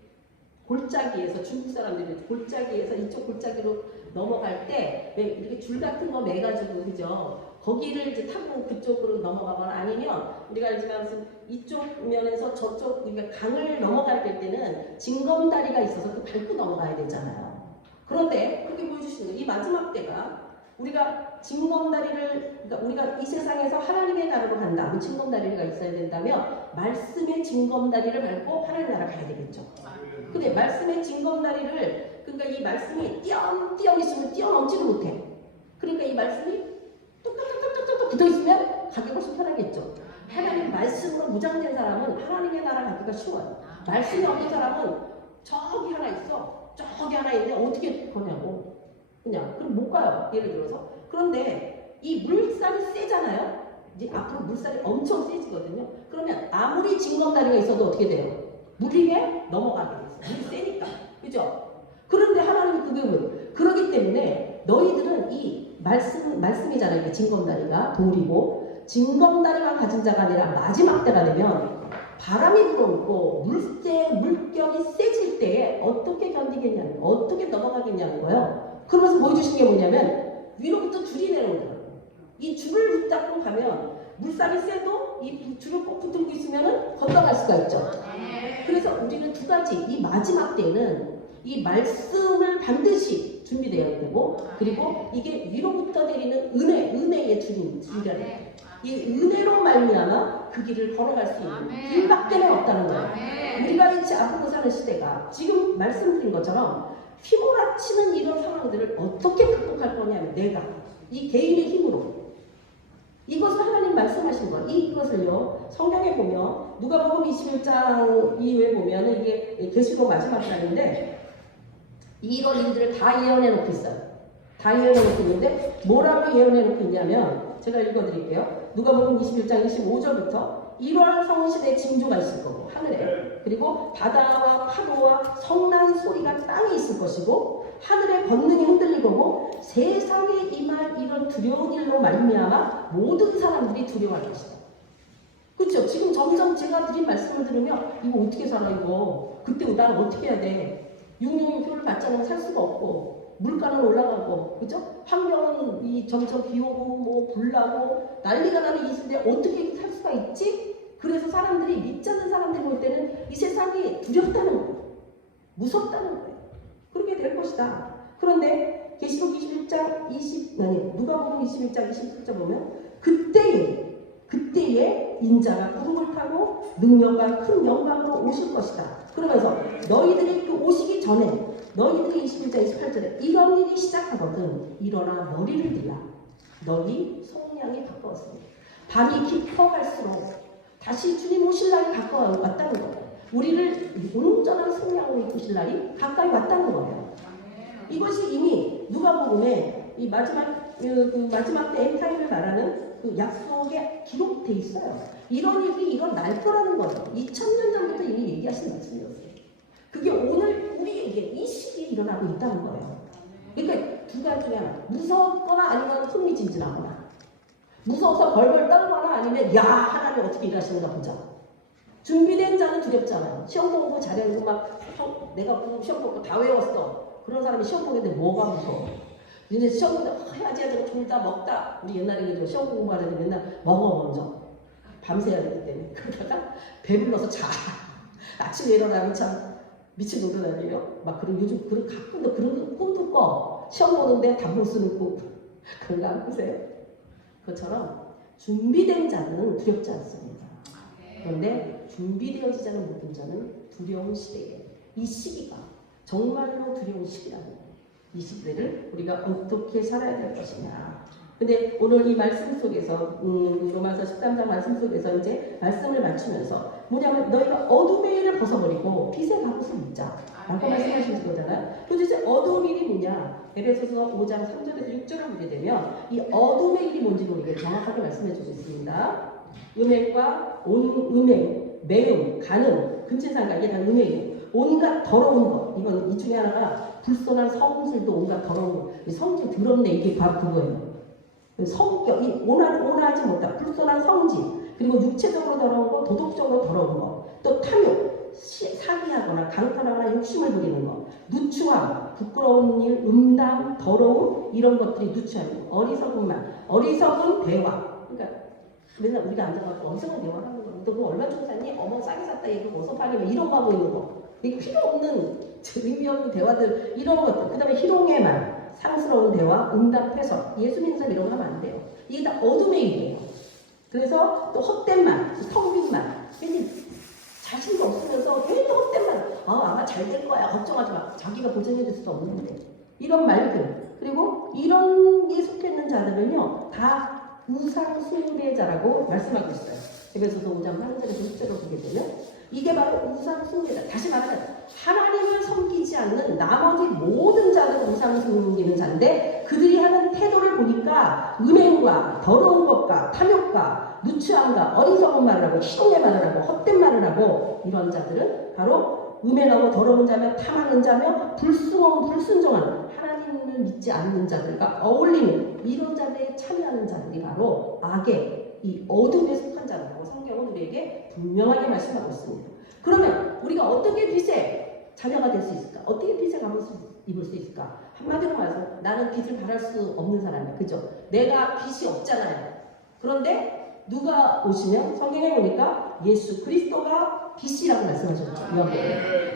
골짜기에서 중국 사람들이 골짜기에서 이쪽 골짜기로 넘어갈 때 이렇게 줄 같은 거 매가지고 그죠? 거기를 이제 타고 그쪽으로 넘어가거나 아니면 우리가 알지만 무슨 이쪽 면에서 저쪽 우리가 강을 넘어갈 때는 징검다리가 있어서 그 밟고 넘어가야 되잖아요. 그런데 그렇게 보여주시는 거예요. 이 마지막 때가 우리가 징검다리를, 그러니까 우리가 이 세상에서 하나님의 나라로 간다면 징검다리가 있어야 된다면 말씀의 징검다리를 밟고 하나님 나라 가야 되겠죠. 근데 말씀의 징검다리를, 그러니까 이 말씀이 띄엄띄엄 있으면 뛰어넘지를 못해. 그러니까 이 말씀이 뚝뚝뚝뚝뚝 붙어있으면 가기 훨씬 편하겠죠. 하나님 말씀으로 무장된 사람은 하나님의 나라 가기가 쉬워요. 말씀이 없는 사람은 저기 하나 있어. 저기 하나 있는데 어떻게 거냐고. 그냥 그럼 못 가요. 예를 들어서. 그런데 이 물살이 세잖아요. 이제 앞으로 물살이 엄청 세지거든요. 그러면 아무리 징검다리가 있어도 어떻게 돼요? 물이게 넘어가게 돼요. 물이 세니까. 그죠? 그런데 하나님이 그게 왜? 그러기 때문에 너희들은 이 말씀이잖아요. 이게 징검다리가 돌이고 징검다리가 가진 자가 아니라 마지막 때가 되면 바람이 불어오고 물격이 세질 때에 어떻게 견디겠냐는 어떻게 넘어가겠냐는 거예요. 그러면서 보여주신 게 뭐냐면 위로부터 줄이 내려오더라고요. 이 줄을 붙잡고 가면 물살이 세도 이 줄을 꼭 붙들고 있으면 건너갈 수가 있죠. 그래서 우리는 두 가지 이 마지막 때는 이 말씀을 반드시 준비되어야 되고 그리고 이게 위로부터 내리는 은혜의 줄이라 돼요. 이 은혜로 말미암아 그 길을 걸어갈 수 있는 길밖에는 없다는 거예요. 우리가 이제 앞으로 사는 시대가 지금 말씀드린 것처럼 휘몰아치는 이런 상황들을 어떻게 극복할 거냐면 내가 이 개인의 힘으로 이것을 하나님 말씀하신 거예요. 이것을요 성경에 보면 누가복음 21장 이후에 보면 이게 계시록 마지막 장인데 이런 일들을 다 예언해 놓고 있어요. 다 예언해 놓고 있는데 뭐라고 예언해 놓고 있냐면 제가 읽어드릴게요. 누가복음 21장 25절부터 1월 성신의 징조가 있을 거고 하늘에 그리고 바다와 파도와 성난 소리가 땅에 있을 것이고 하늘의 권능이 흔들릴 거고 세상에 임할 이런 두려운 일로 말미암아 모든 사람들이 두려워할 것이다. 그렇죠? 지금 점점 제가 드린 말씀을 들으면 이거 어떻게 살아 이거 그때 나는 어떻게 해야 돼? 육류표를 받지 않으면 살 수가 없고 물가는 올라가고 그죠? 환경은 점점 비 오고 뭐 불나고 난리가 나는 이 시대에 어떻게 살 수가 있지? 그래서 사람들이 믿지 않는 사람들이 볼 때는 이 세상이 두렵다는 거예요. 무섭다는 거예요. 그렇게 될 것이다. 그런데 계시록 21장 누가복음 21장 27절 보면 그때에 인자가 구름을 타고 능력과 큰 영광으로 오실 것이다. 그러면서 너희들이 그 오시기 전에 너희들이 21장 28절에 이런 일이 시작하거든 일어나 머리를 들라 너희 속량이 가까웠습니다. 밤이 깊어갈수록 다시 주님 오실 날이 가까워 왔다는 거예요. 우리를 온전한 속량으로 이끄실 날이 가까이 왔다는 거예요. 이것이 이미 누가복음에 이 마지막 때 엔타임을 말하는 그 약속에 기록돼 있어요. 이런 일이 일어날 거라는 거예요. 2000년 전부터 이미 얘기하신 말씀이었어요. 그게 오늘 우리에게 이 시기에 일어나고 있다는 거예요. 그러니까 두 가지 중에 하나. 무섭거나 아니면 흥미진진하거나. 무서워서 벌벌 떨거나 아니면 야 하나님 어떻게 일하시는가 보자. 준비된 자는 두렵잖아요. 시험 공부 잘해서 막 내가 시험 공부 다 외웠어. 그런 사람이 시험 공부인데 뭐가 무서워. 이제 시험 공부 해야지 하고 졸다 먹다. 우리 옛날에 시험 공부하는데 맨날 먹어 먼저. 밤새야 되기 때문에. 그러다가 배불러서 자. 아침에 일어나면 참 미친 노릇하네요. 막 그런 요즘 그런 가끔도 그런 꿈도 꿔. 시험 보는데 답못 쓰는 꿈. 그런 거 안 꾸세요? 그것처럼 준비된 자는 두렵지 않습니다. 그런데 준비되어지지 않은 모든 자는 두려운 시대에 이 시기가 정말로 두려운 시기라는 거예요. 이 시대를 우리가 어떻게 살아야 될 것이냐. 근데 오늘 이 말씀 속에서 로마서 13장 말씀 속에서 이제 말씀을 맞추면서 뭐냐면 너희가 어둠의 일을 벗어버리고 빛의 가곳을 입자 라고 말씀하시는 거잖아요. 도대체 어둠의 일이 뭐냐. 에베소서 5장 3절에서 6절을 보게 되면 이 어둠의 일이 뭔지 우리에게 정확하게 말씀해 주고 있습니다. 음행과 음행, 매음, 간음, 근친상간 이게 다 음행이에요. 온갖 더러운 것. 이건 이 중에 하나가 불손한 성질도 온갖 더러운 것. 성질 더럽네 이게 바로 그거예요. 성격, 온하지 못한 불손한 성질, 그리고 육체적으로 더러운 거, 도덕적으로 더러운 거, 또 탐욕, 사기하거나 강탈하거나 욕심을 부리는 거, 누추함, 부끄러운 일, 음담, 더러움 이런 것들이 누추함이고 어리석은 말, 어리석은 대화. 그러니까 맨날 우리가 앉아가지고 어리석은 대화하는 거. 너 그거 얼마 주고 샀니? 어머 싸게 샀다 얘기고 어서 파게 이런 거 하고 있는 거. 이게 필요 없는 의미 없는 대화들 이런 것들. 그 다음에 희롱의 말. 상스러운 대화, 응답, 해석, 예수 믿는 사람 이런 거 하면 안 돼요. 이게 다 어둠의 일이에요. 그래서 또 헛된 말, 성빈 말, 괜히 자신도 없으면서 괜히 헛된 말, 아마 잘 될 거야, 걱정하지 마. 자기가 보장해 줄 수도 없는데. 이런 말들, 그리고 이런 게 속해 있는 자들은요, 다 우상 숭배자라고 말씀하고 있어요. 에베소서 5장 8절에서 10절을 보게 되면 이게 바로 우상 숭배자. 다시 말하면 하나님을 섬기지 않는 나머지 세상을 섬기는 자인데 그들이 하는 태도를 보니까 음행과 더러운 것과 탐욕과 누추함과 어리석은 말을 하고 희롱의 말을 하고 헛된 말을 하고 이런 자들은 바로 음행하고 더러운 자며 탐하는 자며 불순하고 불순종하는 하나님을 믿지 않는 자들과 어울리는 이런 자들에 참여하는 자들이 바로 악의 이 어둠에 속한 자라고 성경은 우리에게 분명하게 말씀하고 있습니다. 그러면 우리가 어떻게 빛의 자녀가 될 수 있을까? 어떻게 빛의 갑옷을 입을 수 있을까? 한마디로 말해서 나는 빛을 발할 수 없는 사람이야. 그죠? 내가 빛이 없잖아요. 그런데 누가 오시면 성경에 보니까 예수 그리스도가 빛이라고 말씀하셨죠.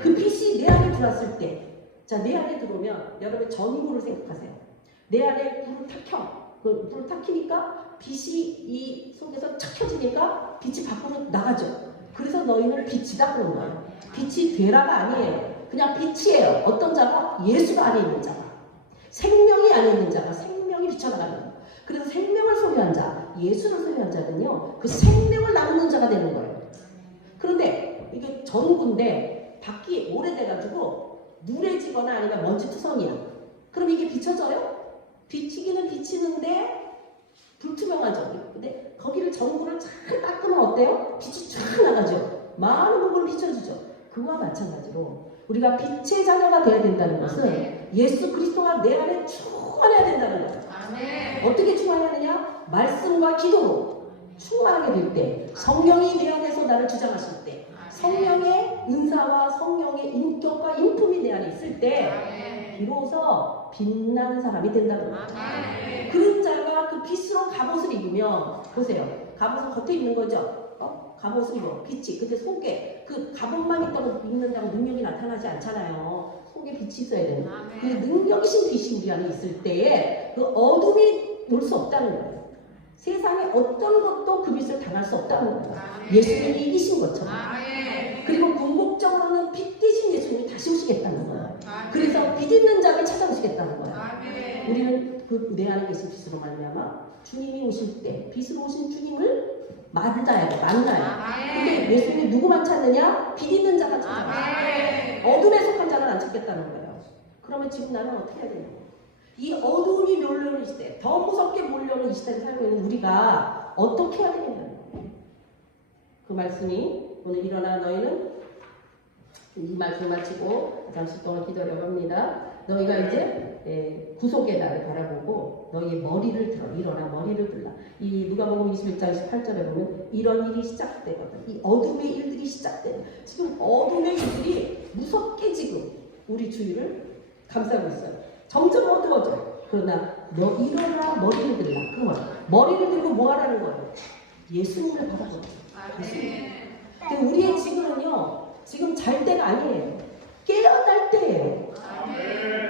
그 빛이 내 안에 들어왔을 때, 자, 내 안에 들어오면 여러분 전구를 생각하세요. 내 안에 불을 탁 켜. 그 불을 탁 켜니까 빛이 이 속에서 착 켜지니까 빛이 밖으로 나가죠. 그래서 너희는 빛이다 그런 거예요. 빛이 되라가 아니에요. 그냥 빛이에요. 어떤 자가? 예수가 안에 있는 자가. 생명이 안에 있는 자가 생명이 비춰나가는 거예요. 그래서 생명을 소유한 자, 예수를 소유한 자는요, 그 생명을 나누는 자가 되는 거예요. 그런데 이게 전구인데 밖이 오래돼가지고 누래지거나 아니면 먼지투성이야. 그럼 이게 비춰져요? 비치기는 비치는데 불투명하죠. 근데 거기를 전구를 잘 닦으면 어때요? 빛이 쫙 나가죠. 많은 부분을 비춰주죠. 그와 마찬가지로 우리가 빛의 자녀가 되어야 된다는 것은 예수 그리스도가 내 안에 충만해야 된다는 거예요. 어떻게 충만하느냐? 말씀과 기도로 충만하게 될 때, 성령이 내 안에서 나를 주장하실 때, 성령의 은사와 성령의 인격과 인품이 내 안에 있을 때 비로소 빛나는 사람이 된다는 거예요. 그런 자가 그 빛으로 갑옷을 입으면, 보세요. 갑옷은 겉에 입는 거죠. 갑옷을 입어. 빛이. 근데 속에 그 갑옷만 있다고 입는다고 능력이 나타나지 않잖아요. 속에 빛이 있어야 되는. 그 능력이신 빛이 우리 안에 있을 때에 그 어둠이 올 수 없다는 거예요. 세상에 어떤 것도 그 빛을 당할 수 없다는 거예요. 예수님이 이기신 것처럼. 그리고 궁극적으로는 빛 대신 예수님이 다시 오시겠다는 거예요. 그래서 빛 있는 자를 찾아오시겠다는 거예요. 우리는 그 내 안에 계신 빛으로 말미암아 주님이 오실 때 빛으로 오신 주님을 만나요. 근데 예수님이 누구만 찾느냐? 빛 있는 자가 찾아요. 어둠에 속한 자는 안 찾겠다는 거예요. 그러면 지금 나는 어떻게 해야 되냐? 이 어둠이 몰려오는 이 시대, 더 무섭게 몰려오는 이 시대를 살고 있는 우리가 어떻게 해야 되냐? 그 말씀이 오늘 일어나 너희는 이 말씀 마치고 잠시 동안 기도하려고 합니다. 너희가 이제 구속의 날을 바라보고 너희의 머리를 들어. 일어나 머리를 들라. 이 누가복음 21장 18절에 보면 이런 일이 시작되거든. 이 어둠의 일들이 시작돼. 지금 어둠의 일들이 무섭게 지금 우리 주위를 감싸고 있어요. 점점 어두워져. 그러나 너 일어나 머리를 들라. 그러면 머리를 들고 뭐 하라는 거예요? 예수님을 바라보는 거예요. 예수님. 근데 우리의 지금은요, 지금 잘 때가 아니에요. 깨어날 때예요.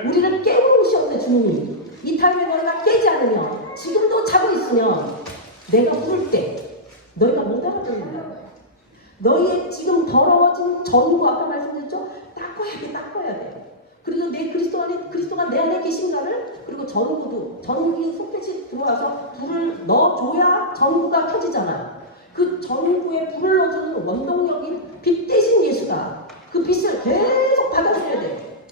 우리를 깨우셨네 주님이. 이 타임에 너희가 깨지 않으면, 지금도 자고 있으면 내가 부를 때 너희가 못 알아듣는다. 너희의 지금 더러워진 전구, 아까 말씀드렸죠? 닦아야 돼. 그리고 내 그리스도가 내 안에 계신가를, 그리고 전구이 속빛이 들어와서 불을 넣어줘야 전구가 켜지잖아요. 그 전구에 불을 넣어주는 원동력인 빛 대신 예수가 그 빛을 계속 받아들여야 돼.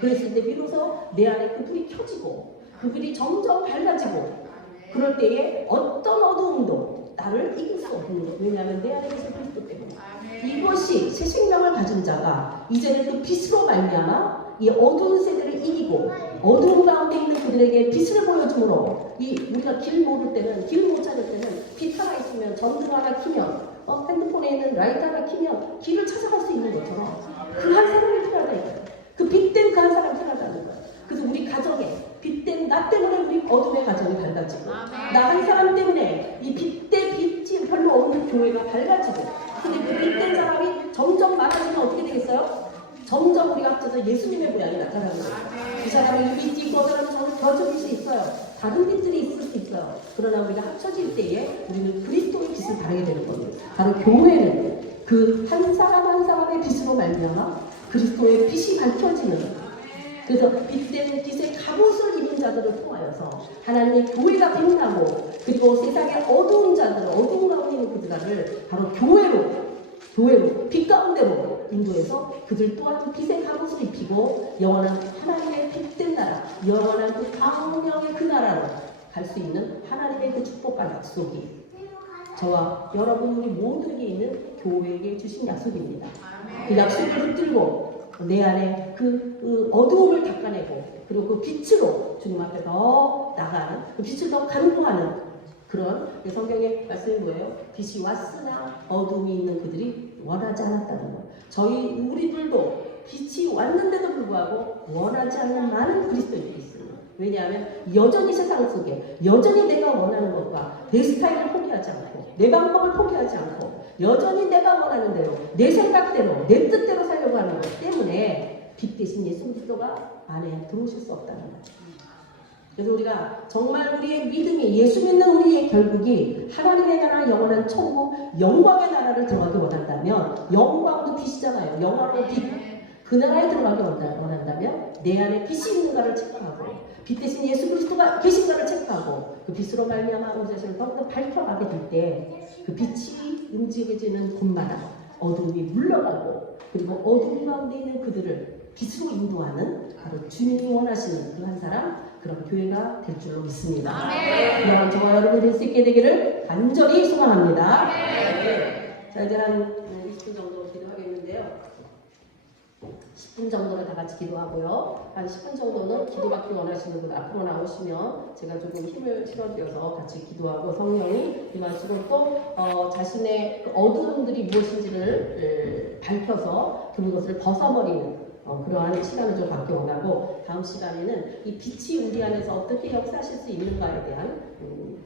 그랬을 때 비로소 내 안에 그 불이 켜지고 그 불이 점점 밝아지고, 그럴 때에 어떤 어두움도 나를 이길 수 없는 거예요. 왜냐하면 내 안에 계신 그리스도 때문에. 이것이 새 생명을 가진 자가 이제는 그 빛으로 말미암아 이 어두운 세대를 이기고 어두운 가운데 있는 그들에게 빛을 보여줌으로, 우리가 길 모를 때는, 길 못 찾을 때는 빛 하나 있으면, 전등 하나 켜면, 핸드폰에 있는 라이트 하나 켜면 길을 찾아갈 수 있는 것처럼 그 한 사람이 필요하다 이거예요. 그 빛된 그 한 사람이 필요하다는 거예요. 그래서 우리 가정에 빛된 나 때문에 우리 어둠의 가정이 밝아지고, 나 한 사람 때문에 이 빛이 별로 없는 교회가 밝아지고, 근데 그 빛된 사람이 점점 많아지면 어떻게 되겠어요? 점점 우리가 합쳐서 예수님의 모양이 나타나는 거예요. 그 사람이 이 빛이 있고, 저 사람이 저 빛이 있어요. 다른 빛들이 있을 수 있어요. 그러나 우리가 합쳐질 때에 우리는 그리스도의 빛을 바르게 되는 거예요. 바로 교회는 그 한 사람 한 사람의 빛으로 말미암아 그리스도의 빛이 밝혀지는, 그래서 빛된 빛의 갑옷을 입은 자들을 통하여서 하나님의 교회가 빛나고, 그리고 세상의 어두운 자들, 어두운 가운데 있는 그들을 바로 교회로 교회로 빛 가운데로 인도해서 그들 또한 빛의 갑옷을 입히고 영원한 하나님의 빛된 나라, 영원한 그 광명의 그 나라로 갈 수 있는 하나님의 그 축복과 약속이 저와 여러분 우리 모두에게 있는 교회에게 주신 약속입니다. 그 약속을 붙들고 내 안에 그 어두움을 닦아내고 그리고 그 빛으로 주님 앞에 더 나가는 그 빛을 더 간구하는 그런 성경의 말씀이 뭐예요? 빛이 왔으나 어둠이 있는 그들이 원하지 않았다는 거. 우리들도 빛이 왔는데도 불구하고 원하지 않는 많은 그리스도인들이 있습니다. 왜냐하면 여전히 세상 속에 여전히 내가 원하는 것과 내 스타일을 포기하지 않고 내 방법을 포기하지 않고 여전히 내가 원하는 대로 내 생각대로 내 뜻대로 살려고 하는 것 때문에 빛 대신 예수 그리스도가 안에 들어오실 수 없다는 거죠. 그래서 우리가 정말 우리의 믿음이 예수 믿는 우리의 결국이 하나님의 나라 영원한 천국 영광의 나라를 들어가기 원한다면 영광도 빛이잖아요. 영화로운 빛. 그 나라에 들어가기 원한다면 내 안에 빛이 있는가를 체크하고 빛 대신 예수 그리스도가 계신가를 체크하고 그 빛으로 말미암아 우리 자신을 더욱더 밝혀가게 될 때 그 빛이 움직여지는 곳마다 어둠이 물러가고 그리고 어둠 가운데 있는 그들을 빛으로 인도하는 바로 주님이 원하시는 그 한 사람 그런 교회가 될 줄로 믿습니다. 그럼 저와 여러분이 될 수 있게 되기를 간절히 소망합니다. 자 이제 한 20분 정도 기도하겠는데요. 10분 정도는 다 같이 기도하고요. 한 10분 정도는 기도받기 원하시는 분 앞으로 나오시면 제가 조금 힘을 실어드려서 같이 기도하고 성령이 이 말씀을 또 자신의 그 어두움들이 무엇인지를 밝혀서 그것을 벗어버리는 그러한 시간을 좀 갖기 원하고 다음 시간에는 이 빛이 우리 안에서 어떻게 역사하실 수 있는가에 대한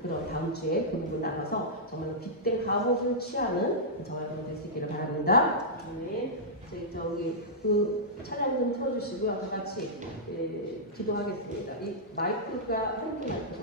그런 다음 주에 그 부분 나가서 정말 빛된 갑옷을 취하는 저와 여러분 될 수 있기를 바랍니다. 네. 저기 그 찬양 좀 틀어주시고요. 다 같이 기도하겠습니다. 이 마이크가 핸드 마이크